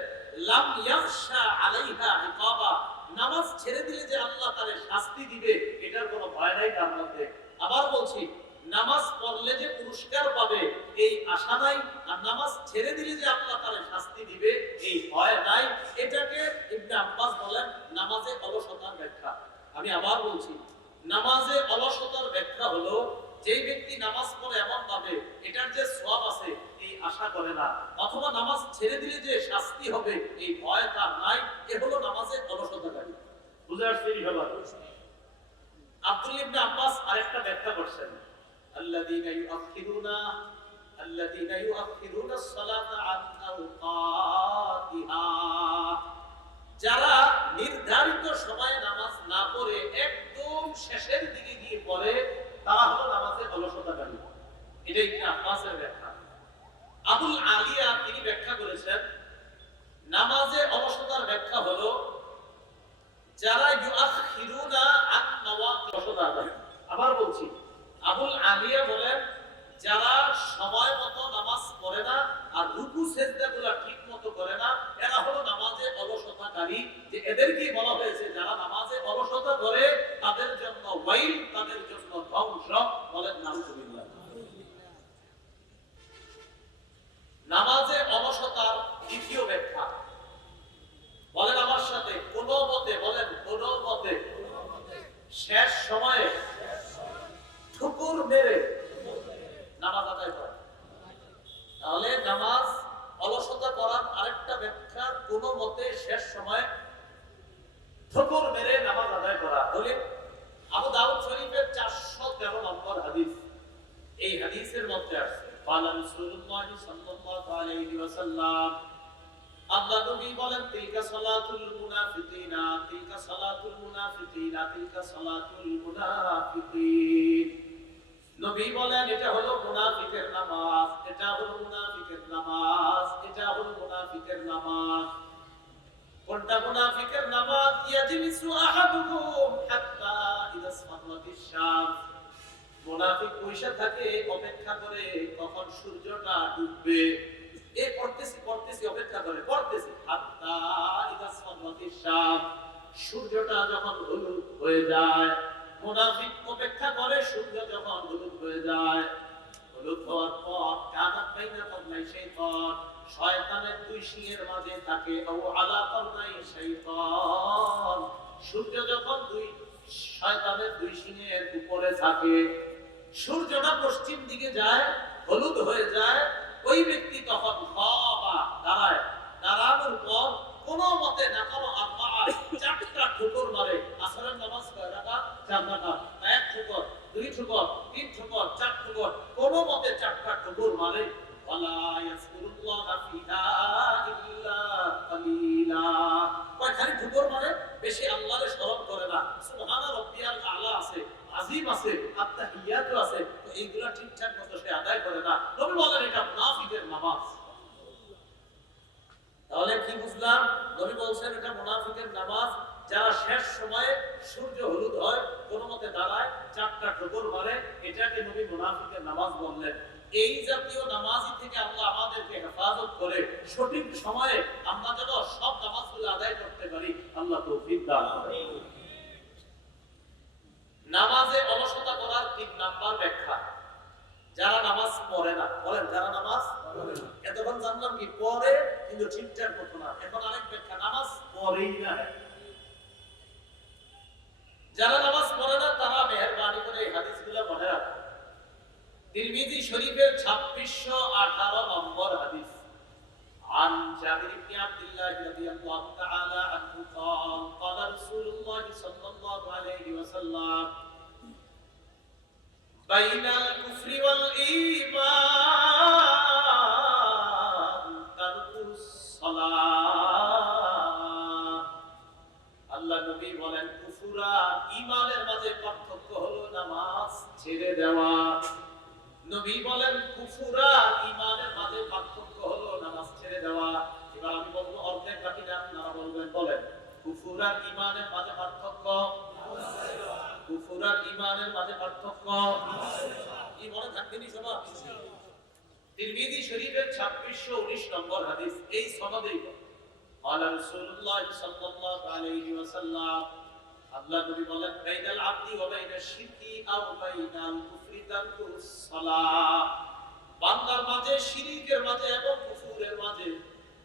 লাম ইয়াখশা আলাইহা ইকাবা, নামাজ ছেড়ে দিলে যে আল্লাহ তারে শাস্তি দিবে এটার কোনো ভয় নাই তার মধ্যে। আবার বলছি, নামাজ পড়লে যে পুরস্কার পাবে এই আশা নাই, আর নামাজ ছেড়ে দিলে যে আল্লাহ তারে শাস্তি দিবে এই ভয় নাই। এটাকে ইবনে আব্বাস বলেন নামাজে অলসতার ব্যাখ্যা। আমি আবার বলছি, নামাজে অলসতার ব্যাখ্যা হলো, যেই ব্যক্তি নামাজ পড়ে এমন ভাবে এটার যে সওয়াব আছে এই আশা করে না, অথবা নামাজ ছেড়ে দিলে যে শাস্তি হবে এই ভয় তার নাই, এ হলো নামাজে অলসতাকারী। বুঝে আসছে এইভাবে? আব্দুল্লাহ ইবনে আব্বাস আরেকটা ব্যাখ্যা করছেন, আল্লাযীনা ইউআখিরুনা আস-সালাতা আন আওকাতিহা, যারা নির্ধারিত সময়ে নামাজ না পড়ে একদম শেষের দিকে গিয়ে পড়ে তারা হলো নামাজে অলসতাকারী। এটা ইবনে আব্বাসের ব্যাখ্যা। আবুল আলিয়া তিনি ব্যাখ্যা করেছেন, নামাজে অলসতার ব্যাখ্যা হলো যারা ইউআখিরুনা আন নওয়াকিল। আবার বলছি, আবুল আলিয়া বলেন যারা সময় মতো নামাজ পড়ে না আর রুকু সিজদাগুলো ঠিকমতো করে না, এরা হলো নামাজে অলসতাকারী। যে এদেরকেই বলা হয়েছে যারা নামাজে অলসতা করে তাদের জন্য ওয়াইল, তাদের জন্য ধ্বংস। বলেন নাউজুবিল্লাহ। নামাজে অলসতার দ্বিতীয় ব্যাখ্যা, বলেন আমার সাথে, কোনো মতে, বলেন কোনো মতে শেষ সময়ে ঠুকুর মেরে নামাজ আদায় করা। তাহলে নামাজ অলসতা করার আরেকটা ব্যাখ্যা, কোনো মতে শেষ সময়ে ঠুকুর মেরে নামাজ আদায় করা। দলিল আবু দাউদ শরীফের 413 নম্বর হাদিস। এই হাদিসের মধ্যে আছে, قال رسول الله صلى الله عليه وسلم, আল্লাহ নবী বলেন, তিলকা সালাতুল মুনাফিকিনা, তিলকা সালাতুল মুনাফিকিনা, তিলকা সালাতুল মুনাফিকিন। নবী বলেন এটা হলো মুনাফিকের নামাজ, এটা হলো মুনাফিকের নামাজ, এটা হলো মুনাফিকের নামাজ। কোনটা মুনাফিকের নামাজ? ইয়াজলিসু আহাদুকুম হাত্তা ইযা সামাতিশ শামস, মুনাফিক বসে থাকে অপেক্ষা করে কখন সূর্যটা ডুববে। এই পড়তেছি অপেক্ষা করে পড়তেছি হাত্তা ইদা সামাতিশ শাম, সূর্যটা যখন হলুদ হয়ে যায়, মুনাফিক অপেক্ষা করে সূর্য যখন হলুদ হয়ে যায়। হলুদ হওয়ার পর কানাত বাইনা কবলাই শাইতান, শয়তানের দুই শিংয়ের মাঝে থাকে, ও আলা কবলাই শাইতান, সূর্য যখন শয়তানের দুই শিংয়ের উপরে থাকে, সূর্যটা পশ্চিম দিকে যায়, হলুদ হয়ে যায়, ওই ব্যক্তি তখন খাবা দাঁড়ায়, দাঁড়ানোর পর কোন মতে না করো আল্লাহ চারটা ঠুকুর মারে। আসরের নামাজ কয় রাকাত? 4 রাকাত। এক ঠুকুর, দুই ঠুকুর, তিন ঠুকুর, চার ঠুকুর, কোন মতে চারটা ঠুকুর মারে। ওয়ালা ইয়াসকুরুল্লাহ ফিহা ইল্লা কালিলা, কয় খালি ঠুকুর মারে, বেশি আল্লাহরে স্মরণ করে না। সুবহান রাব্বিয়াল আলা আছে, আজিম আছে, আত্তাহিয়াত আছে, তো এইগুলা ঠিকঠাক মতো সে আদায় করে না। নবী বলেন এটা মুনাফিকের নামাজ। তাহলে কি বুঝলাম? নবী বলছেন এটা মুনাফিকের নামাজ, যারা শেষ সময়ে সূর্য হলুদ হয় কোন মতে দাঁড়ায়, চারটা ঠোকর মারে, এটাকে নবী মুনাফিকের নামাজ বললেন। এই জাতীয় নামাজি থেকে আল্লাহ আমাদেরকে হেফাজত করে সঠিক সময়ে আমরা যেন সব নামাজগুলো আদায় করতে পারি, আল্লাহ তৌফিক দান করেন। নামাজে অলসতা করার 3 নাম্বার ব্যাখ্যা, যারা নামাজ পড়ে না, বলেন যারা নামাজ পড়ে না। এতক্ষণ জানলাম কি পড়ে কিন্তু ঠিকঠাক মতো না, এখন আরেক ব্যাখ্যা, নামাজ পড়েই না। যারা নামাজ পড়ে না তারা মেহেরবানি করে এই হাদিসগুলো মনে রাখো। তিরমিজি শরীফের 2618 নম্বর হাদিস, عن جابر بن عبد الله رضي الله تعالى عنه قال قال رسول الله صلى الله عليه وسلم بين الكفر والإيمان ترك الصلاة। আল্লাহ নবী বলেন কুফর আর ঈমানের মাঝে পার্থক্য হলো নামাজ ছেড়ে দেওয়া। নবী বলেন কুফর আর ঈমানের মাঝে পার্থক্য হলো নামাজ ছেড়ে দেওয়া। এবার আমি বলবো অর্ধেক বাকি না, আপনারা বলবেন, বলেন কুফর আর ঈমানের মাঝে পার্থক্য, কুফর আর ঈমানের মাঝে পার্থক্য কি মনে থাকবেনি সবার? তিরমিজি শরীফের 2619 নম্বর হাদিস, এই সনদেই قال رسول الله صلى الله عليه وسلم, আল্লাহ নবী বলেন বাইনাল আবদি ওয়া বাইনাশ শিরকি আও বাইনাল কুফরি তারকুস সালাহ, বান্দার মাঝে শিরকের মাঝে এবং কুফরের মাঝে,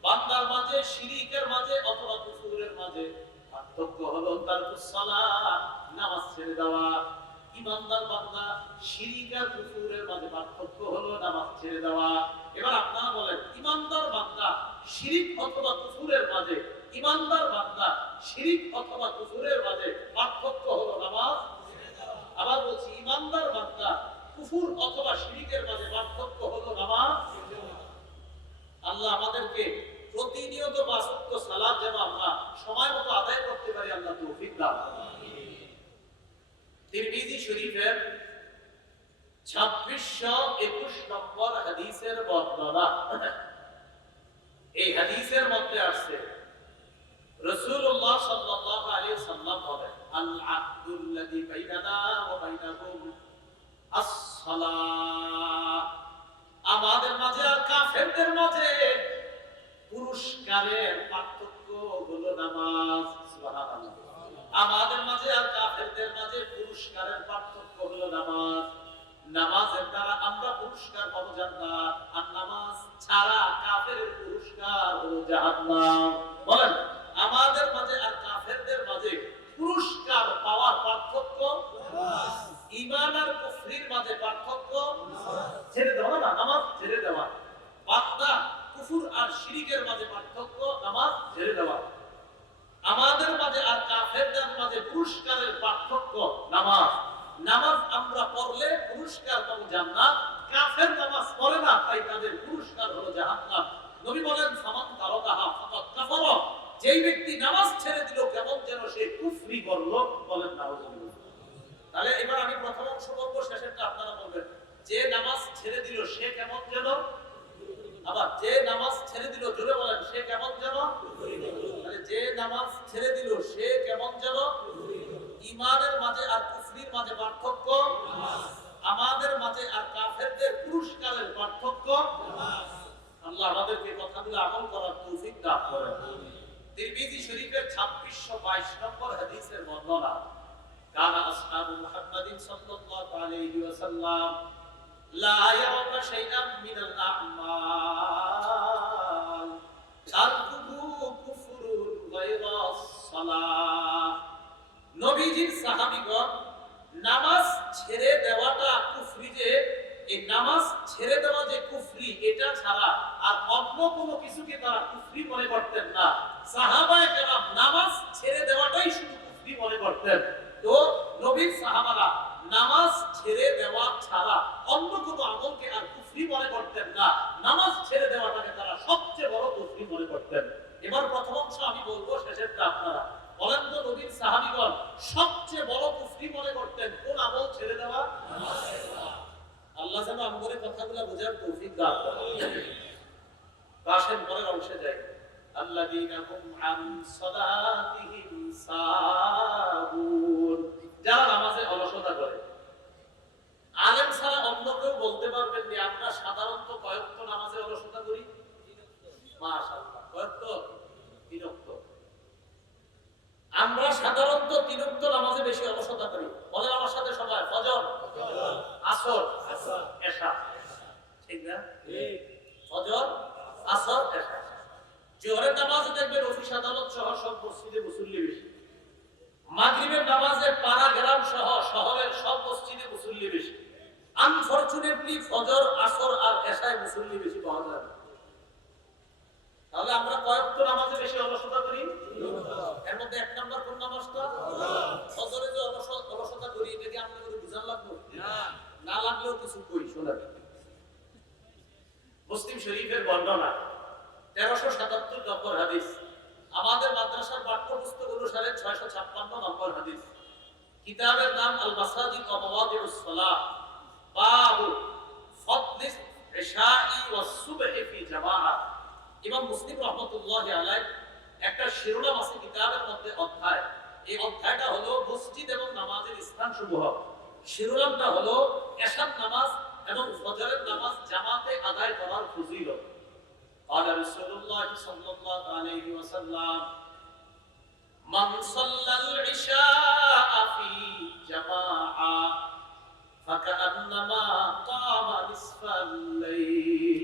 বান্দার মাঝে শিরকের মাঝে অথবা কুফরের মাঝে পার্থক্য হলো তারকুস সালাহ, নামাজ ছেড়ে দেওয়া। ইমানদার বান্দা শিরক আর কুফরের মাঝে পার্থক্য হলো নামাজ ছেড়ে দেওয়া। এবার আপনারা বলেন ইমানদার বান্দা শিরক অথবা কুফরের মাঝে, ইমানদার বান্দা শিরক অথবা কুফরের মাঝে পার্থক্য হলো নামাজ ছেড়ে দেওয়া। আবার বলছি ইমানদার বান্দা কুফর অথবা শিরকের মাঝে পার্থক্য হলো নামাজ ছেড়ে দেওয়া। আল্লাহ আমাদেরকে প্রতিনিয়ত 5 ওয়াক্ত সালাত যেন আমরা সময় মতো আদায় করতে পারি, আল্লাহ তৌফিক দান করুন। তিরমিজি শরীফের 2621 নম্বর হাদিসের বর্ণনা, এই হাদিসের মধ্যে আছে রাসূলুল্লাহ সাল্লাল্লাহু আলাইহি ওয়াসাল্লাম বলেন আল আহদুল্লাযী বাইনানা ওয়া বাইনাহুম আস-সালাহ, আমাদের মাঝে আর কাফেরদের মাঝে পুরস্কারের পার্থক্য হলো নামাজ। সুবহানাল্লাহ। আমাদের মাঝে আর কাফেরদের মাঝে পুরস্কারের পার্থক্য হলো নামাজ। নামাজের দ্বারা আমরা পুরস্কার পাবো জান্নাত, আর নামাজ ছাড়া কাফেরের পুরস্কার হলো জাহান্নাম। বলেন আমাদের মাঝে আর কাফেরদের মাঝে পুরস্কার পাওয়ার পার্থক্য নামাজ, ঈমান আর কুফরির মাঝে পার্থক্য নামাজ ছেড়ে দেওয়া না, নামাজ ছেড়ে দেওয়া। বান্দা কুফর আর শিরকের মাঝে পার্থক্য নামাজ ছেড়ে দেওয়া। আমাদের মাঝে আর কাফেরদের মাঝে পুরস্কারের পার্থক্য নামাজ। নামাজ আমরা পড়লে পুরস্কার পাবো জান্নাত, কাফের নামাজ পড়ে না তাই তাদের পুরস্কার হলো জাহান্নাম। নবী বলেন ফামান তারাকাহা ফাকাদ কাফারা, যেই ব্যক্তি নামাজ ছেড়ে দিল কেমন যেন সে কুফরি করলো। বলেন নাউযুবিল্লাহ। তাহলে এবার আমি প্রথম অংশ বলবো, শেষেরটা আপনারা বলবেন। যে নামাজ ছেড়ে দিল সে কেমন যেন, আবার যে নামাজ ছেড়ে দিল জোরে বলেন সে কেমন যেন, মানে যে নামাজ ছেড়ে দিল সে কেমন যেন। ঈমানের মাঝে আর কুফরির মাঝে পার্থক্য নামাজ, আমাদের মাঝে আর কাফেরদের পুরস্কারের পার্থক্য নামাজ। আল্লাহ আমাদেরকে কথাগুলো আমল করার তৌফিক দান করেন। তিরমিজি শরীফের 2622 নম্বর হাদিসের বর্ণনা, কানা আসহাবু মুহাম্মাদিন সাল্লাল্লাহু আলাইহি ওয়াসাল্লাম লা ইয়ারাউনা শাইআন মিনাল আ'মাল তারকুহু কুফরুন গায়রা সালাহ। নবীজির সাহাবীগণ নামাজ ছেড়ে দেওয়াটা কুফরি, যে এই নামাজ ছেড়ে দেওয়া যে কুফরি, এটা ছাড়া আর অন্য কোনো কিছুকে তারা কুফরি মনে করতেন না। সাহাবায়ে কেরাম নামাজ ছেড়ে দেওয়াটাই শুধু কুফরি মনে করতেন। তো নবীর সাহাবারা নামাজ ছেড়ে দেওয়া ছাড়া অন্য কোনো আমলকে আর কুফরি মনে করতেন না। নামাজ ছেড়ে দেওয়াটাকে তারা সবচেয়ে বড় কুফরি মনে করতেন। এবার প্রথম অংশ আমি বলবো, শেষেরটা আপনারা বলেন তো নবীর সাহাবীগণ সবচেয়ে বড় কুফরি মনে করতেন কোন আমল ছেড়ে দেওয়া? নামাজ ছেড়ে দেওয়া। আল্লাহ যেন আমাদের কথাগুলো বোঝার তৌফিক দান করেন। আসেন পরের অংশে যাই। আল্লাযীনা হুম আন সালাতিহিম সাহুন, যারা নামাজে অলসতা করে। আলেম ছাড়া অন্য কেউ বলতে পারবেন যে আমরা সাধারণত কয়েকটা নামাজে অলসতা করি? মাশাআল্লাহ, কয়েকটা? 3 ওয়াক্ত। আমরা সাধারণত 3 ওয়াক্ত নামাজে বেশি অলসতা করি। বলেন আমার সাথে সবাই, ফজর, আসর, এশা। ঠিক না? ঠিক। ফজর, আসর, এশা। জোহরের নামাজে দেখবেন অফিস আদালত সহ সব মসজিদে মুসল্লি বেশি। মাগরিবের নামাজে পাড়া গ্রাম সহ শহরের সব মসজিদে মুসল্লি বেশি। আনফরচুনেটলি ফজর, আসর আর এশায় মুসল্লি বেশি পাওয়া যায়। তাহলে আমরা কয়েকটা নামাজে বেশি অলসতা করি? এর মধ্যে 1 নাম্বার কোন নামাজটা? ফজরে যে অলসতা করি, এটা কি আমরা করে বুঝান লাগবে? না লাগলেও কিছু কই শোনাবে। মুসলিম শরীফের বর্ণনা 1377 নম্বর হাদিস, আমাদের মাদ্রাসার পাঠ্যপুস্তক অনুসারে 656 নম্বর হাদিস। কিতাবের নাম আল মাসাজিদ ওয়া মাওয়াদিউস সালাহ, বাবু ফাদলিস ইশাই ওয়াস সুবহি ফি জামাআহ। ইমাম মুসলিম রাহমাতুল্লাহি আলাইহি একটা শিরোনাম আছে কিতাবের মধ্যে, অধ্যায়। এই অধ্যায়টা হলো মসজিদ এবং নামাজের স্থানসমূহ। শিরোনামটা হলো এশার নামাজ এবং ফজরের নামাজ জামাতে আদায় করার ফজিলত। قال رسول الله صلى الله عليه وسلم من صلى العشاء في جماعة فكأنما قام نصف الليل।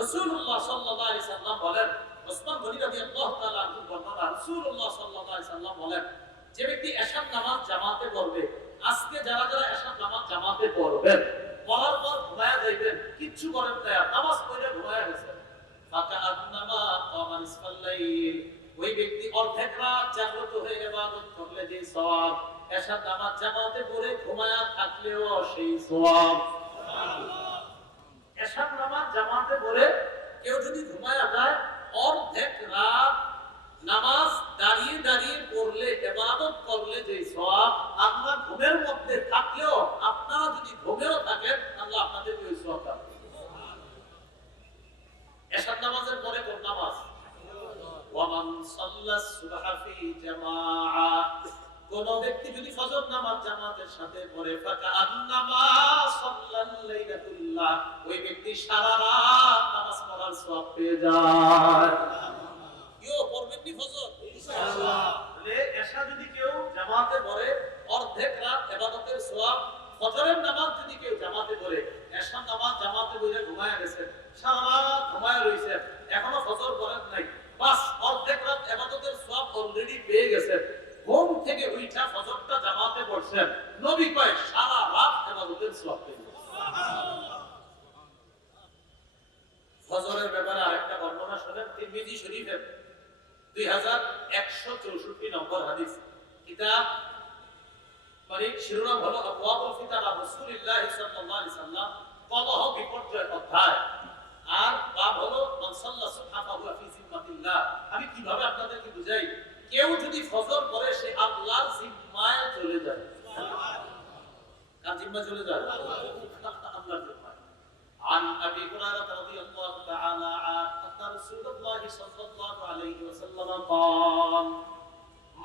রাসূলুল্লাহ সাল্লাল্লাহু আলাইহি সাল্লাম বলেন, ওসমান গনি রাদিয়াল্লাহু তাআলা আনহু বর্ণনা, রাসূলুল্লাহ সাল্লাল্লাহু আলাইহি সাল্লাম বলেন, যে ব্যক্তি এশার নামাজ জামাতে পড়বে, আজকে যারা যারা এশার নামাজ জামাতে পড়বেন, পড়ার পর ঘুমায়া যাইবেন, কিচ্ছু করেন না, নামাজ পড়ে ঘুমায়া গেছেন, ফাকান্নামা কামা নিসফাল লাইল, ওই ব্যক্তি অর্ধেক রাত জাগ্রত হয়ে ইবাদত করলে যে সওয়াব, এশার নামাজ জামাতে পড়ে ঘুমায়া থাকলেও সেই সওয়াব। সুবহানাল্লাহ। এশার নামাজ জামাতে পড়ে কেউ যদি ঘুমায়া যায়, অর্ধেক রাত নামাজ দাঁড়িয়ে দাঁড়িয়ে পড়লে, ইবাদত করলে যে সওয়াব, আপনার ঘুমের মধ্যে থাকলেও, আপনারা যদি ঘুমেও থাকেন, আল্লাহ আপনাদেরকে ওই সওয়াব দান করবে। এশার নামাজের পরে কোন নামাজ? ওয়ামান সাল্লাস সুবহা ফি জামাআহ, কোন ব্যক্তি যদি ফজর নামাজ জামাতের সাথে পড়ে, ফাকান্নামা সাল্লাল লাইলা কুল্লাহ, ওই ব্যক্তি সারা রাত নামাজ পড়ার সওয়াব পেয়ে যায়। কেউ পড়বেননি ফজর? ইনশাআল্লাহ। তাহলে এশা যদি কেউ জামাতে পড়ে, অর্ধেক রাত ইবাদতের সওয়াব। ফজরের নামাজ যদি কেউ জামাতে পড়ে, এশার নামাজ জামাতে পড়ে ঘুমায়া গেছেন, সারা রাত ঘুমায়া রইছেন, এখনো ফজর পড়েন নাই, বাস অর্ধেক রাত ইবাদতের সওয়াব অলরেডি পেয়ে গেছেন। ঘুম থেকে উঠা ফজরটা জামাতে পড়ছেন, নবী কয় সারা রাত ইবাদতের সওয়াব পেয়ে গেছেন। সুবহানাল্লাহ। ফজরের ব্যাপারে আরেকটা বর্ণনা শুনেন, তিরমিজি শরীফের 2164 নম্বর হাদিস। কিতাব মানে শিরোনাম হলো আবওয়াবুল ফিতান রাসূলুল্লাহ সাল্লাল্লাহু আলাইহি সাল্লাম, কলহ বিপর্যয় অধ্যায়। আর বাব হলো মান সাল্লা সুবহা ফাহুয়া ফি জিম্মাতিল্লাহ। আমি কিভাবে আপনাদেরকে বুঝাই, কেউ যদি ফজর পড়ে সে আল্লাহর জিম্মায় চলে যায়। সুবহানাল্লাহ। কার জিম্মায় চলে যায়? আল্লাহর জিম্মায়। عن أبي هريرة رضي الله تعالى عنه أن رسول الله صلى الله عليه وسلم قال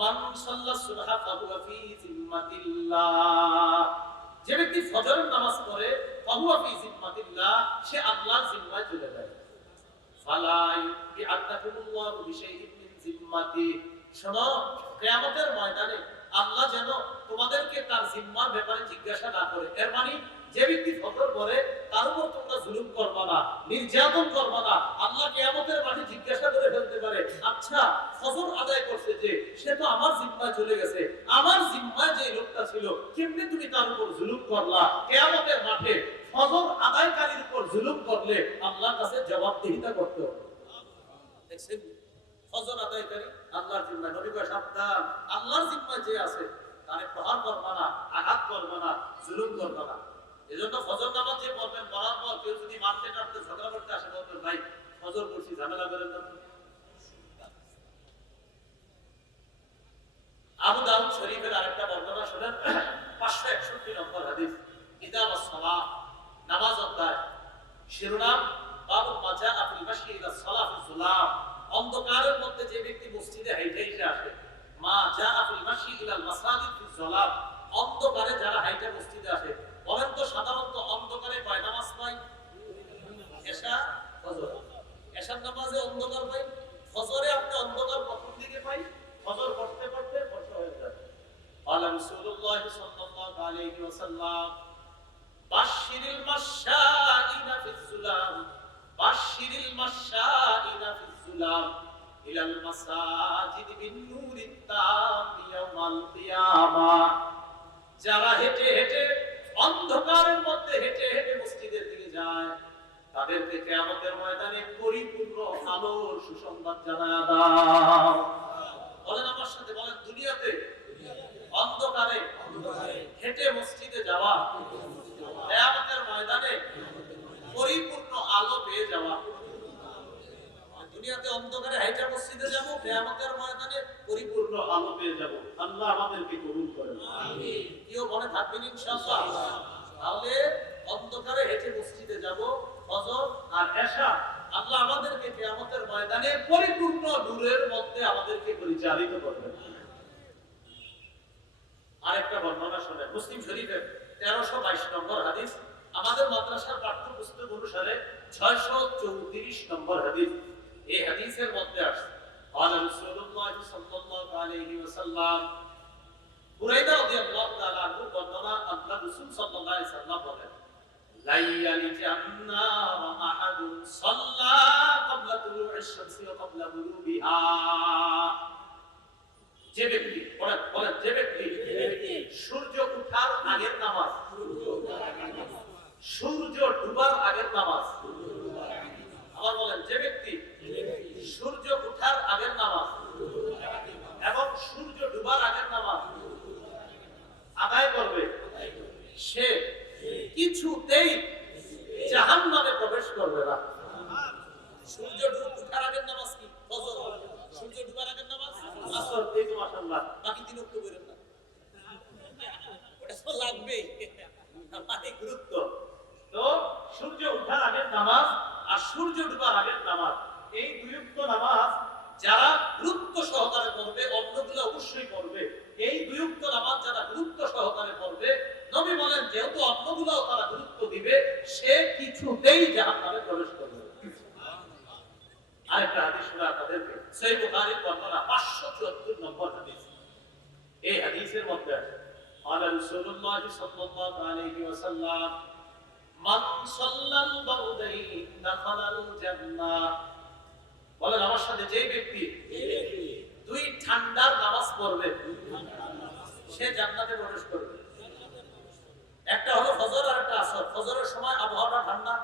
من صلى الصبح فهو في ذمة الله। যে ব্যক্তি ফজরের নামাজ পড়ে, ফাহুয়া ফি জিম্মাতিল্লাহ, সে আল্লাহর জিম্মায় চলে যায়। ফালা ইউআদাকুমুল্লাহু বিশাইইন মিন জিম্মাতি। শোনো, কিয়ামতের ময়দানে আল্লাহ যেন তোমাদেরকে তার জিম্মার ব্যাপারে জিজ্ঞাসা না করে। এর মানে যে ব্যক্তি ফজর পড়ে তার উপর তোমরা জুলুম করবে না, নির্যাতন করবে না। আল্লাহ কিয়ামতের মাঠে জিজ্ঞাসা করে ফেলতে পারে, আচ্ছা ফজর আদায় করছে যে, সে তো আমার জিম্মায় চলে গেছে, আমার জিম্মায় যে লোকটা ছিল কেমনে তুমি তার উপর জুলুম করলা? কিয়ামতের মাঠে ফজর আদায়কারীর উপর জুলুম করলে আল্লাহর কাছে জবাবদিহিতা করতে হবে। দেখছেন, ফজর আদায়কারী আল্লাহর জিম্মায়। নবী কয় সাবধান, আল্লাহর জিম্মায় যে আছে তারে প্রহার করবা না, আঘাত করবা না, জুলুম করবা না। এজন্য ফজর নামাজ যে পড়বেন, পড়ার পর কেউ যদি মারতে টারতে ঝগড়া করতে আসে, বলবেন ভাই ফজর পড়ছি, ঝামেলা করেন না। আবু দাউদ শরীফের আরেকটা বর্ণনা শুনেন, 561 নম্বর হাদিস, কিতাব আস-সালাহ, নামাজ অধ্যায়, শিরোনাম বাবু মা জাআ ফিল মাশই ইলা সালাহ ফিজ যুলাম। অন্ধকারের মধ্যে যে ব্যক্তি মসজিদে হাইটে হাইটে আসে, মা জাআ ফিল মাশই ইলাল মাসাজিদ ফিজ যুলাম, অন্ধকারে যারা হাইটে মসজিদে আসে। বলেন তো সাধারণত অন্ধকারে কয় নামাজ পাই? এশা, ফজর। এশার নামাজে অন্ধকার পাই, ফজরে আপনি অন্ধকার প্রথম দিকে পাই, ফজর পড়তে পড়তে ফজর হয়ে যায়। আল্লাহ রাসূলুল্লাহ সাল্লাল্লাহু আলাইহি ওয়াসাল্লাম বাশশিরিল মাশশাইনা ফিজ যুলাম, বাশশিরিল মাশশাইনা ফিজ যুলাম ইলাল মাসাজিদ বিন নূরিত তাম ইয়াউমাল কিয়ামাহ। যারা হেঁটে হেঁটে অন্ধকারের মধ্যে হেঁটে হেঁটে মসজিদের দিকে যায়, তাদেরকে কিয়ামতের ময়দানে পরিপূর্ণ আলোর সুসংবাদ জানায় দাও। বলেন আমার সাথে, বলেন দুনিয়াতে অন্ধকারে হেঁটে মসজিদে যাওয়া, কিয়ামতের ময়দানে পরিপূর্ণ আলো পেয়ে যাওয়া। দুনিয়াতে অন্ধকারে হেঁটে মসজিদে যাব, কিয়ামতের ময়দানে পরিপূর্ণ আলো পেয়ে যাব। আল্লাহ আমাদেরকে কবুল করেন, আমিন। কেউ মনে থাকবেন ইনশাআল্লাহ। তাহলে অন্ধকারে হেঁটে মসজিদে যাব, ফজর আর এশা, আল্লাহ আমাদেরকে কিয়ামতের ময়দানে পরিপূর্ণ নূরের মধ্যে আমাদেরকে পরিচালিত করবেন। আরেকটা বর্ণনা শুনেন, মুসলিম শরীফের 1322 নম্বর হাদিস, আমাদের মাদ্রাসার পাঠ্যপুস্তক অনুসারে 634 নম্বর হাদিস। এই হাদিসের মধ্যে আছে, আল্লাহ রাসূলুল্লাহ সাল্লাল্লাহু আলাইহি ওয়াসাল্লাম, বুরাইদা রাদিয়াল্লাহু তাআলা আনহু বর্ণনা, আল্লাহ রাসূল সাল্লাল্লাহু আলাইহি ওয়াসাল্লাম বলেন, লা ইয়ালিজান্না আহাদুন সাল্লা ক্বাবলা তুলুইশ শামসি ওয়া ক্বাবলা গুরুবিহা। যে ব্যক্তি, বলেন যে ব্যক্তি সূর্য ওঠার আগের নামাজ, সূর্য ডুবার আগের নামাজ, আবার বলেন যে ব্যক্তি সূর্য ওঠার আগের নামাজ এবং সূর্য ডুবার আগের নামাজ আদায় করবে, সে কিছুতেই জাহান্নামে প্রবেশ করবে না। সূর্য ওঠার আগের নামাজ কি? ফজর। সূর্য ডুবার আগের নামাজ আসর। এই তো মাশাআল্লাহ, বাকি দিন উঠতে পারেন না, ওটা তো লাগবে, মানে গুরুত্ব। তো সূর্য ওঠার আগের নামাজ আর সূর্য ডুবার আগের নামাজ, এই দুই উক্ত নামাজ যারা গুরুত্ব সহকারে পড়বে, অন্যগুলো অবশ্যই পড়বে, এই দুই উক্ত নামাজ যারা গুরুত্ব সহকারে পড়বে, নবী বলেন যেহেতু অন্যগুলোও তারা গুরুত্ব দিবে, সে কিছুতেই জাহান্নামে প্রবেশ করবে। আরেকটা হাদিস শোনা তাদেরকে, সহিহ বুখারীর বর্ণনা 574 নম্বর হাদিস। এই হাদিসের মধ্যে আছে, আল্লাহ রাসূলুল্লাহ সাল্লাল্লাহু আলাইহি ওয়াসাল্লাম, মান সাল্লাল বারদাইন দাখালাল জান্নাহ। বলেন আমার সাথে, যে ব্যক্তি দুই ঠান্ডার নামাজ পড়বে সে জান্নাতে প্রবেশ করবে। একটা হলো ফজর আর একটা আসর। ফজরের সময় আবহাওয়াটা ঠান্ডা,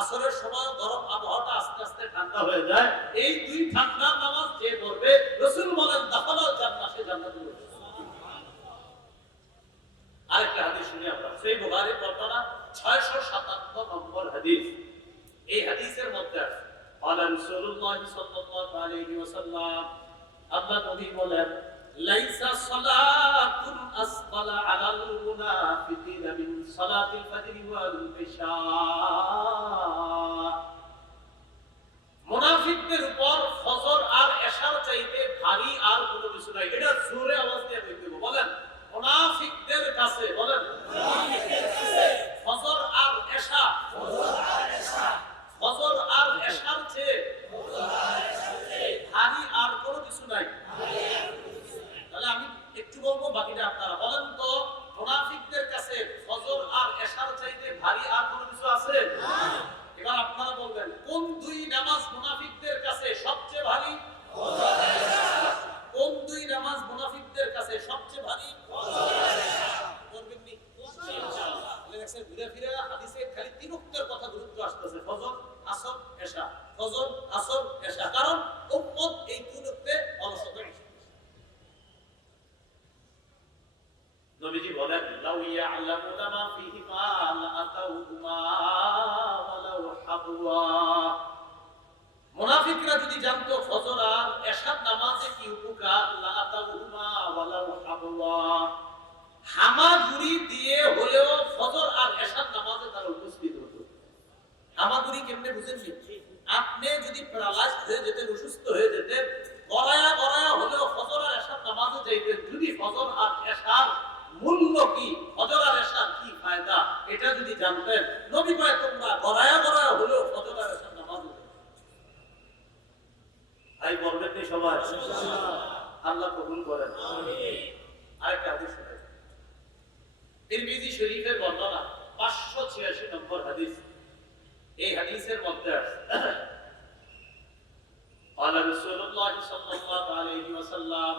আসরের সময় গরম, আবহাওয়াটা আস্তে আস্তে ঠান্ডা হয়ে যায়। এই দুই ঠান্ডার নামাজ যে পড়বে, রাসূল বলেন দাখালাল জান্নাহ, সে জান্নাতে প্রবেশ করবে। আরেকটা হাদিস শুনি আমরা, সহিহ বুখারীর বর্ণনা 657 নম্বর হাদিস। এই হাদিসের মধ্যে আছে, আল্লাহ রাসূলুল্লাহ সাল্লাল্লাহু আলাইহি ওয়াসাল্লাম, আল্লাহ নবী বলেন, লাইসা সালাতুন আসqala আলাল মুনাফিকিনা মিন সালাতিল ফাজর ওয়াল ইশা। মুনাফিকদের উপর ফজর আর এশার চাইতে ভারী আর কোনো কিছু নাই। এটা জোরে আওয়াজ দিয়ে বলবো, বলেন মুনাফিকদের কাছে, বলেন মুনাফিকদের কাছে ফজর আর এশা, ফজর আর এশার চেয়ে একটু বলবো, বাকিটা আপনারা বলেন তো। মুনাফিকদের কাছে ফজর আর এশার চাইতে ভারী আর কোনো কিছু আছে? এবার আপনারা বলবেন কোন দুই নামাজ মুনাফিকদের কাছে সবচেয়ে ভারী? কোন দুই নামাজ মুনাফিকদের কাছে সবচেয়ে ভারী? করবেননি ইনশাআল্লাহ। দেখছেন ঘুরে ফিরে হাদিসে খালি তিন ওয়াক্তের কথা গুরুত্ব আসতেছে, ফজর, আসর, এশা, ফজর, আসর, এশা। কারণ উম্মত এই তিন ওয়াক্তে অলসতা বেশি। নবীজি বলেন লাউ ইয়ালামুনা মা ফীহিমা লাআতাউহুমা ওয়ালাউ হাবওয়া। মুনাফিকরা যদি জানতো ফজর আর এশার নামাজে কি উপকার, লাআতাউহুমা ওয়ালাউ হাবওয়া, হামাগুড়ি দিয়ে হলেও ফজর আর এশার নামাজে তারা উপস্থিত হতো। হামাগুড়ি কেমনে বুঝেননি? আপনি যদি প্যারালাইজড হয়ে যেতেন, অসুস্থ হয়ে যেতেন, গড়ায়া গড়ায়া হলেও ফজর আর এশার নামাজে যাইতেন। যদি ফজর আর এশার মূল্য কি, ফজর আর এশার কি ফায়দা, এটা যদি জানতেন, নবী কয় তোমরা গড়ায়া গড়ায়া হলেও ফজর আর এশার নামাজে যাবে। ভাই বলবেন নি সবাই? আল্লাহ কবুল করেন। আমিন। আরেকটা হাদিস শুনেন, তিরমিজি শরীফের বর্ণনা 586 নম্বর হাদিস। এই হাদিসের মধ্যে আছে قال رسول الله صلى الله عليه وسلم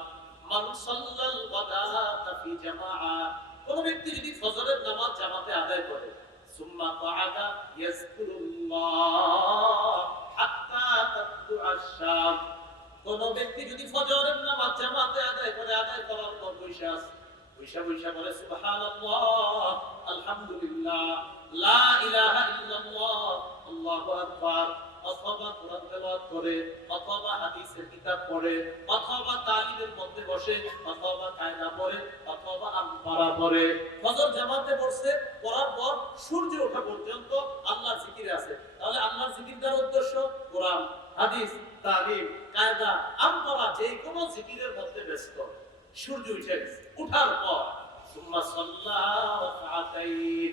من صلى الغداة في جماعة, কোন ব্যক্তি যদি ফজরের নামাজ জামাতে আদায় করে, ثم قعد يذكر الله حتى تطلع الشمس, কোন ব্যক্তি যদি ফজরের নামাজ জামাতে আদায় করে, আদায় করার পর বৈশা বলে সুবহানাল্লাহ, আলহামদুলিল্লাহ, লা ইলাহা ইল্লাল্লাহ, আল্লাহু আকবার, অথবা কোরআন তেলাওয়াত করে, অথবা হাদিসের কিতাব পড়ে, অথবা তালিমের মধ্যে বসে, অথবা কায়দা পড়ে, অথবা আমপারা পড়ে। ফজর জামাতে পড়ছে, পড়ার পর সূর্য ওঠা পর্যন্ত আল্লাহর জিকিরে আছে। তাহলে আল্লাহর জিকিরটার উদ্দেশ্য কোরআন, হাদিস, তালিম, কায়দা, আমপারা, যে কোনো জিকিরের মধ্যে ব্যস্ত। সূর্য উঠে গেছে, উঠার পর সুম্মা সাল্লা রাকাতাইন,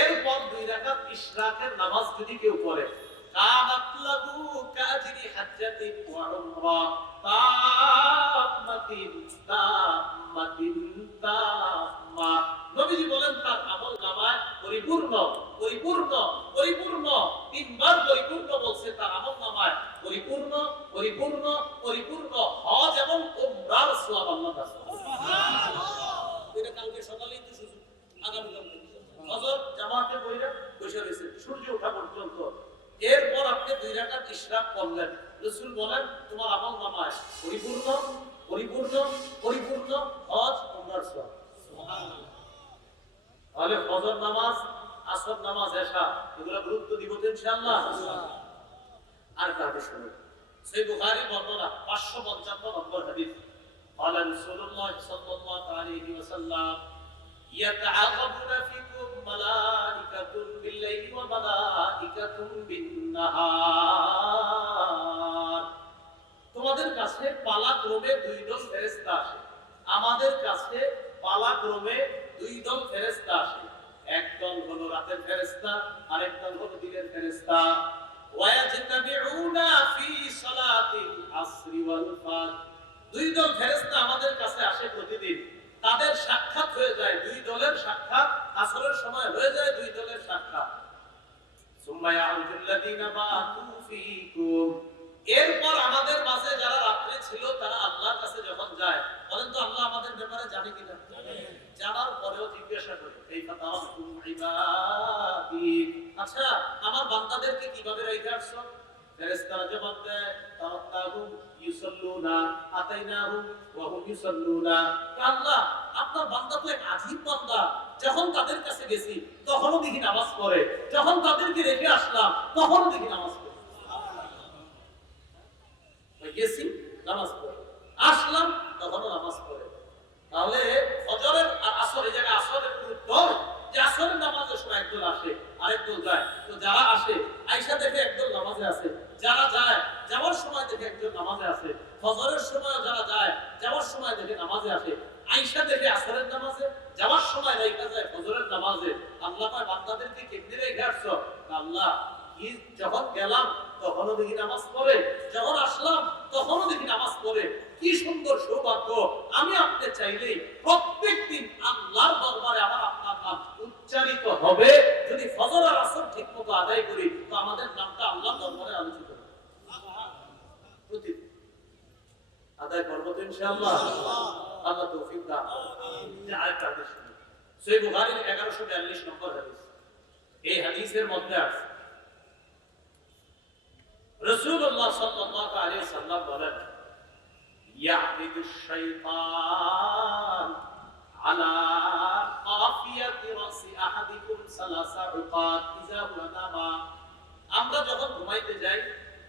এরপর 2 রাকাত ইশরাকের নামাজ যদি কেউ পড়ে, কানাত লাহু কাজরি হাজ্জাতিন ওয়া উমরা তাম্মাতিন তাম্মা। নবীজি বলেন তার আমল নামায় পরিপূর্ণ পরিপূর্ণ পরিপূর্ণ, 3 বার পরিপূর্ণ বলছে, তার আমল নামায় পরিপূর্ণ পরিপূর্ণ পরিপূর্ণ হজ এবং উমরার সওয়াব আল্লাহ দান করেন। সুবহানাল্লাহ। এটা কালকে সকালেই তো সুযোগ, আগামী কাল থেকে ফজর জামাতে পড়ে বসে রয়েছে সূর্য ওঠা পর্যন্ত। এরপর আপনি 2 রাকাত ইশরাক করলেন, রাসূল বলেন তোমার আমল নামায় পরিপূর্ণ পরিপূর্ণ পরিপূর্ণ হজ উমরার সওয়াব। সুবহানাল্লাহ। তাহলে ফজর নামাজ, আসর নামাজ, এশা, এগুলো গুরুত্ব দিব তো ইনশাআল্লাহ। আর কাছে শুনুন, সহিহ বুখারী বর্ণনা 555 নম্বর হাদিস। قال رسول الله صلى الله عليه وسلم يتعاقبون فيكم ملائكة بالليل وملائكة بالنهار, তোমাদের কাছে পালাক্রমে 2 দল ফেরেশতা আসে। আমাদের কাছে পালাক্রমে 2 দল ফেরেশতা আসে। এক দল হলো রাতের ফেরেশতা, আরেক দল হলো দিনের ফেরেশতা। ওয়ায়াজতাবিউনা ফি সালাতিল আসরি ওয়াল ফাজর, 2 দল ফেরেশতা আমাদের কাছে আসে প্রতিদিন। তাদের সাক্ষাৎ হয়ে যায়, 2 দলের সাক্ষাৎ, আসরের সময় হয়ে যায় 2 দলের সাক্ষাৎ। সুম্মা ইয়াউদুল্লাযিনা বাতু ফীকুম, এরপর আমাদের মাঝে যারা রাত্রে ছিল তারা আল্লাহর কাছে যখন যায়, বলেন তো আল্লাহ আমাদের ব্যাপারে জানে কিনা? জানার পরেও জিজ্ঞাসা করে কাইফা তারাকুম ইবাদি, আচ্ছা আমার বান্দাদেরকে কিভাবে রেখে আসছো? ফেরেশতারা জবাব দেয় তারাকুম ইউসাল্লুনা আতাইনাহুম ওয়া হুম ইউসাল্লুনা, আল্লাহ আপনার বান্দা তো এক আজীব বান্দা, যখন তাদের কাছে গেছি তখনও দেখি নামাজ পড়ে, যখন তাদেরকে রেখে আসলাম তখনও দেখি নামাজ পড়ে। গেছি নামাজ পড়ে, আসলাম তখনও নামাজ পড়ে। তাহলে ফজরের আর আসরের জায়গায় আসরের গুরুত্ব, যে আসরের নামাজের সময় একদল আসে আরেকদল যায়, তো যারা আসে আয়েশা দেখে একদল নামাজে আছে, যারা যায় যাওয়ার সময় দেখে একদল নামাজে আছে। ফজরের সময় যারা যায় যাওয়ার সময় দেখে নামাজে আসে, আয়েশা দেখে আসরের নামাজে, যাওয়ার সময় রাইখা যায় ফজরের নামাজে। আল্লাহ পাক বান্দাদেরকে কেমনে রেখে আসছো? আল্লাহ যখন গেলাম তখনও দেখি নামাজ পড়ে, যখন আসলাম তখনও দেখি নামাজ পড়ে। কি সুন্দর সৌভাগ্য! আমি আপনি চাইলেই প্রত্যেকদিন আল্লাহর দরবারে আমার আপনার নাম উচ্চারিত হবে। যদি ফজর আর আসর ঠিকমতো আদায় করি তো আমাদের নামটা আল্লাহর দরবারে আলোচিত হবে। প্রতিদিন আদায় করবো তো ইনশাআল্লাহ। আল্লাহ তৌফিক দান করুন। আরেকটা হাদিস শুনুন, সহিহ বুখারীর 1142 নম্বর হাদিস। এই হাদিসের মধ্যে আছে রাসূলুল্লাহ সাল্লাল্লাহু আলাইহি ওয়াসাল্লাম বলেন, ইয়াবিদুশ শাইতান আলা কাফিয়াতি রাসি আহাদিকুম সালাসা উকাত ইযা নামা। আমরা যখন ঘুমাইতে যাই,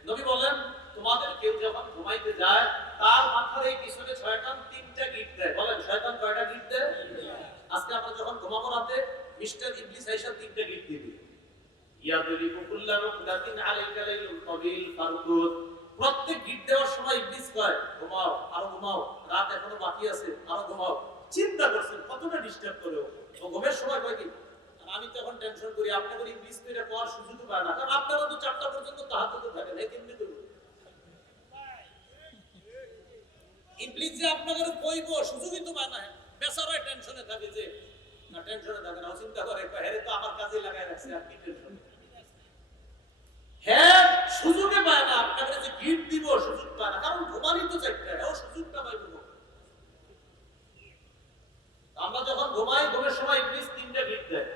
নবী বলেন তোমাদের কেউ যখন ঘুমাইতে যায় তার মাথার এই পিছনে শয়তান 3টা গিট দেয়। বলেন শয়তান কয়টা গিট দেয়? আজকে আমরা যখন ঘুমাবো রাতে মিস্টার ইবলিস আইসা 3টা গিট দিবে। ইয়াদরিবু কুল্লা রুকদাতিন আলাইকা লাইলুন তাবিল ফারকুদ। প্রত্যেক গিট দেওয়ার সময় ইবলিস কয় ঘুমাও, আরো ঘুমাও, রাত এখনো বাকি আছে, আরো ঘুমাও। চিন্তা করছেন কতটা ডিস্টার্ব করে ও ঘুমের সময় কয় কি? আমি তখন টেনশন করি আপনাদের ইবলিস তো এটা করার সুযোগ পায় না, কারণ আপনারা তো 4টা পর্যন্ত তাহাজ্জুদে থাকেন। এই কেমনে করব? ইবলিস যে আপনাদের কইবো সুযোগই তো পায় না। বেচারা টেনশনে থাকে যে না, টেনশনে থাকে না, ও চিন্তা করে হেরে তো আমার কাজে লাগায় রাখছে, আর কি টেনশন। হ্যাঁ, সুযোগে পায় না, আপনাদের যে গিফট দিব সুযোগ পায় না, কারণ ঘুমানি তো চাইতে ও সুযোগটা পাইব। আমরা যখন ঘুমাই ঘুমের সময় ইবলিস 3টা গিফট দেয়।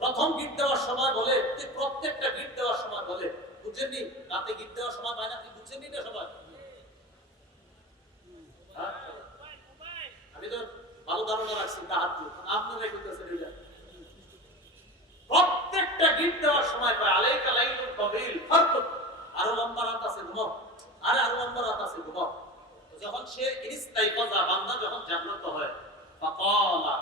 প্রথম গিফট দেওয়ার সময় বলে, প্রত্যেকটা গিফট দেওয়ার সময় বলে, বুঝছেননি? রাতে গিফট দেওয়ার সময় পায় না, কি বুঝছেননি না সবাই? আমি তো ভালো ধারণা রাখছি, তাহাজ্জুদ আপনারা কইতেছেন এটা। প্রত্যেকটা গিফট দেওয়ার সময় পায় আলাইকা লাইলুন তাবিল ফারকুদ, আরো লম্বা রাত আছে ঘুমাও, আরো লম্বা রাত আছে ঘুমাও। যখন সে ইস্তাইকাযা, বান্দা যখন জাগ্রত হয়, ফাকালা,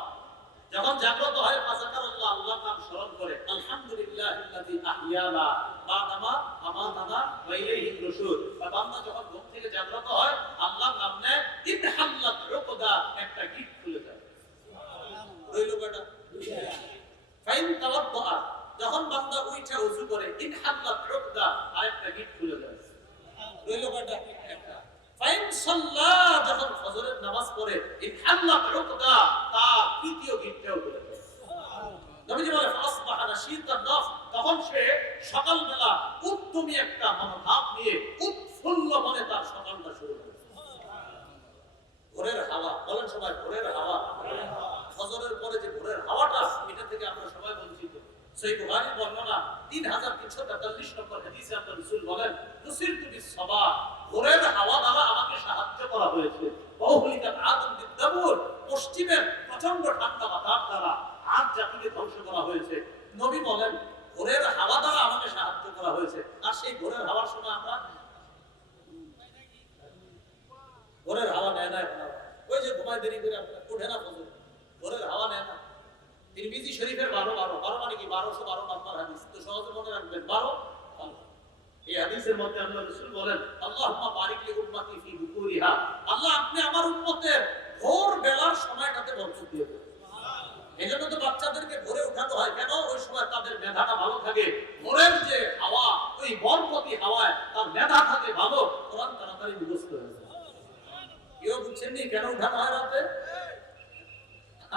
যখন জাগ্রত হয়, ফাযাকারাল্লাহ, আল্লাহর নাম স্মরণ করে, আলহামদুলিল্লাহিল্লাযী আহইয়ানা বাদামা আমাতানা ওয়া ইলাইহিন নুশুর। বান্দা যখন ঘুম থেকে জাগ্রত হয় আল্লাহর নাম নেয়, ইনহাল্লাত উকদা, একটা গিট খুলে যায়। সুবহানাল্লাহ। রইল কয়টা? ফাইন তাওয়াদ্দা, যখন বান্দা উঠে ওযু করে, ইনহাল্লাত উকদা, আরেকটা গিট খুলে যায়। রইল কয়টা? একটা। ফাইন সাল্লা, যখন ফজরের নামাজ পড়ে, ইনহাল্লাত উকদা, তার তৃতীয় গিটটাও খুলে যায়। নবীজি বলে ফাসবাহা নাশীতান নাফস, তখন সে সকালবেলা উদ্যমী একটা মনোভাব নিয়ে উৎফুল্ল মনে তার সকালটা শুরু করে। ভোরের হাওয়া, বলেন সবাই ভোরের হাওয়া। ফজরের পরে যে ভোরের হাওয়াটা, এটা থেকে আমরা সবাই বঞ্চিত। সহিহ বুখারীর বর্ণনা 3343 নম্বর হাদিসে আল্লাহ রাসূল বলেন, নুসিরতু বিস-সাবা, ভোরের হাওয়া দ্বারা আমাকে সাহায্য করা হয়েছে। ওহুলিকাত আদম বিদ-দাবুর, পশ্চিমের প্রচন্ড ঠান্ডা বাতাস দ্বারা আদ জাতিকে ধ্বংস করা হয়েছে। নবী বলেন ভোরের হাওয়া দ্বারা আমাকে সাহায্য করা হয়েছে। আর সেই ভোরের হাওয়ার সময় আমরা ভোরের হাওয়া নেয় না, ওই যে ঘুমায় দেরি করে আপনার ওঠে না ফজর, ভোরের হাওয়া নেয় না। তিরমিজি শরীফের 12 মানে কি 1212 নম্বর হাদিস, তো সহজে মনে রাখবেন 12। এই হাদিসের মধ্যে আল্লাহ রাসূল বলেন, আল্লাহুম্মা বারিক লি উম্মতি ফি বুকুরিহা, আল্লাহ আপনি আমার উম্মতের ভোর বেলার সময়টাতে বরকত দিয়ে দেন। সুবহানাল্লাহ। এজন্য তো বাচ্চাদেরকে ভোরে উঠানো হয়, কেন? ওই সময় তাদের মেধাটা ভালো থাকে। ভোরের যে হাওয়া, ওই বরকতি হাওয়ায় তার মেধা থাকে ভালো, কোরআন তাড়াতাড়ি মুখস্থ হয়ে যায়। কেউ বুঝছেন নি কেন উঠানো হয় রাতে?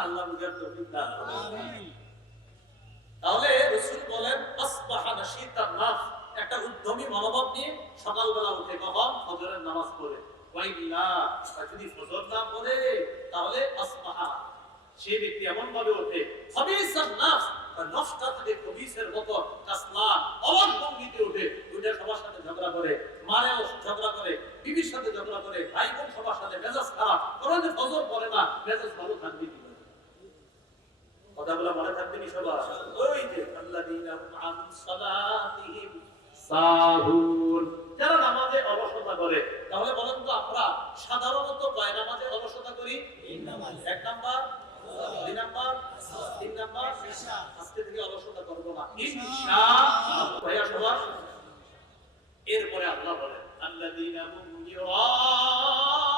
আল্লাহ বুঝার তৌফিক দান করুন। আমিন। তাহলে রাসূল বলেন আসবাহা নাশীতান নাফস, একটা উদ্যমী মনোভাব নিয়ে সকালবেলা উঠে, কখন? ফজরের নামাজ পড়ে। ওয়াইল্লা, যদি ফজর না পড়ে তাহলে আসবাহা, সেই ব্যক্তি এমন ভাবে ওঠে খবিসান নাফস, নফসটা থেকে খবিসের মতো কাসলান, অলস ভঙ্গিতে ওঠে। ওইটা সবার সাথে ঝগড়া করে, মারেও ঝগড়া করে, বিবির সাথে ঝগড়া করে, ভাই বোন সবার সাথে মেজাজ খারাপ। কারণ যে ফজর পড়ে না, মেজাজ ভালো থাকবে কি? কথাগুলো মনে থাকবে নি সবার? ওই যে আল্লাযীনা হুম আন সালাতিহিম সাহুন, যারা নামাজে অলসতা করে। তাহলে বলেন তো আমরা সাধারণত কয় নামাজে অলসতা করি? 3 নামাজ। 1 নাম্বার, 2 নাম্বার, 3 নাম্বার ইশা। আজকে থেকে অলসতা করব না ইনশাআল্লাহ। ভাইয়া সবার এরপরে আল্লাহ বলেন আল্লাযীনা হুম ইউরাউন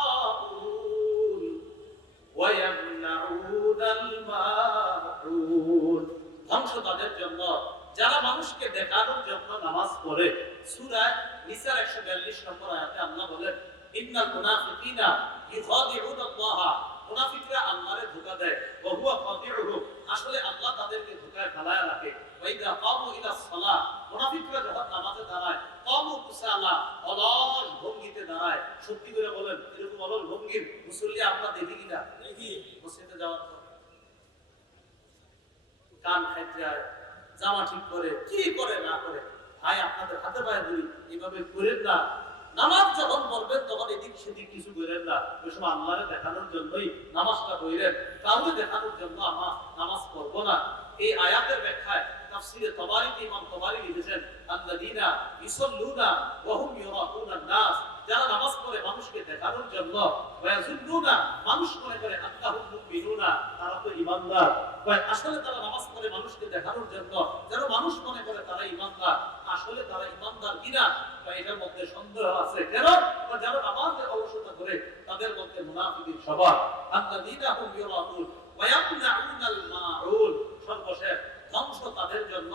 ওয়া ইয়ামনাউনাল মাউন, ধ্বংস তাদের জন্য যারা মানুষকে দেখানোর জন্য নামাজ পড়ে। সূরা নিসার 142 নম্বর আয়াতে আল্লাহ বলেন ইন্নাল মুনাফিকিনা ইউখাদিউনাল্লাহ, মুনাফিকরা আল্লাহরে ধোঁকা দেয়, ওয়া হুয়া খাদিউহু, আসলে আল্লাহ তাদেরকে ধোঁকায় ফেলায়া রাখে। ওয়া ইযা কামু ইলাস সালাহ, মুনাফিকরা যখন নামাজে দাঁড়ায়, কামু কুসালা, অলস ভঙ্গিতে দাঁড়ায়। সত্যি করে বলেন, এরকম অলস ভঙ্গির মুসল্লি আমরা দেখি কিনা? দেখি। মসজিদে যাওয়ার পর কান খাইতে জামা ঠিক করে, কি করে না করে, ভাই আপনাদের হাতে পায়ে ধরি, এভাবে করেন না। নামাজ যখন পড়বেন তখন এদিক সেদিক কিছু করেন না। ওই সময় আল্লাহরে দেখানোর জন্যই নামাজটা পড়লেন, কাউকে দেখানোর জন্য আমরা নামাজ পড়বো না। এই আয়াতের ব্যাখ্যায় তাফসীরে তাবারিতে ইমাম তাবারি লিখেছেন, আল্লাযীনা ইসাল্লুনা ওয়া হুম ইউরাউনা নাস, যারা নামাজ পড়ে মানুষকে দেখানোর জন্য, ওয়া ইয়াজুন্নুনা, মানুষ মনে করে আন্নাহুম মুমিনুনা, তারা তো ঈমানদার। আসলে তারা নামাজ পড়ে মানুষকে দেখানোর জন্য, যেন মানুষ মনে করে তারা ঈমানদার, আসলে তারা ঈমানদার কিনা বা এটার মধ্যে সন্দেহ আছে। কেন? যারা নামাজে অলসতা করে তাদের মধ্যে মুনাফিকের স্বভাব। আল্লাযীনা হুম ইউরাউন ওয়া ইয়ামনাউনাল মাউন, সর্বশেষ ধ্বংস তাদের জন্য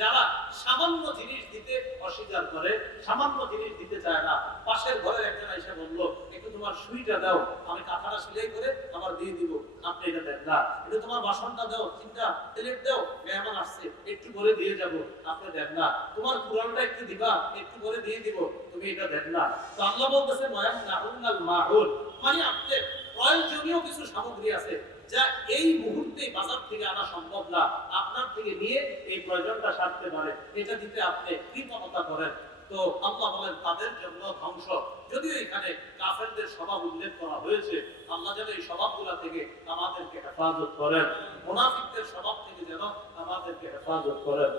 যারা সামান্য জিনিস দিতে অস্বীকার করে, সামান্য জিনিস দিতে চায় না। পাশের ঘরের একজন এসে বলল, একটু তোমার সুইটা দাও, আমি কাঁথাটা সেলাই করে আমার দিয়ে দিব, আপনি এটা দেন না। একটু তোমার বাসনটা দাও, তিনটা প্লেট দাও, মেহমান আসছে, একটু করে দিয়ে যাব, আপনি দেন না। তোমার কুরআনটা একটু দিবা, একটু করে দিয়ে দিব, তুমি এটা দেন না। তো আল্লাহ বলতেছে ওয়ায়ামনাউনাল মাউন, মানে আপনার প্রয়োজনীয় কিছু সামগ্রী আছে যা এই মুহূর্তে বাজার থেকে আনা সম্ভব না, আপনার থেকে নিয়ে এই প্রয়োজনটা সারতে পারে, এটা দিতে আপনি কৃতজ্ঞতা করেন। তো আল্লাহ বলেন তাদের জন্য ধ্বংস। যদিও এখানে কাফেরদের স্বভাব উল্লেখ করা হয়েছে, আল্লাহ যেন এই স্বভাবগুলা থেকে আমাদেরকে হেফাজত করেন, মুনাফিকদের স্বভাব থেকে যেন আমাদেরকে হেফাজত করেন।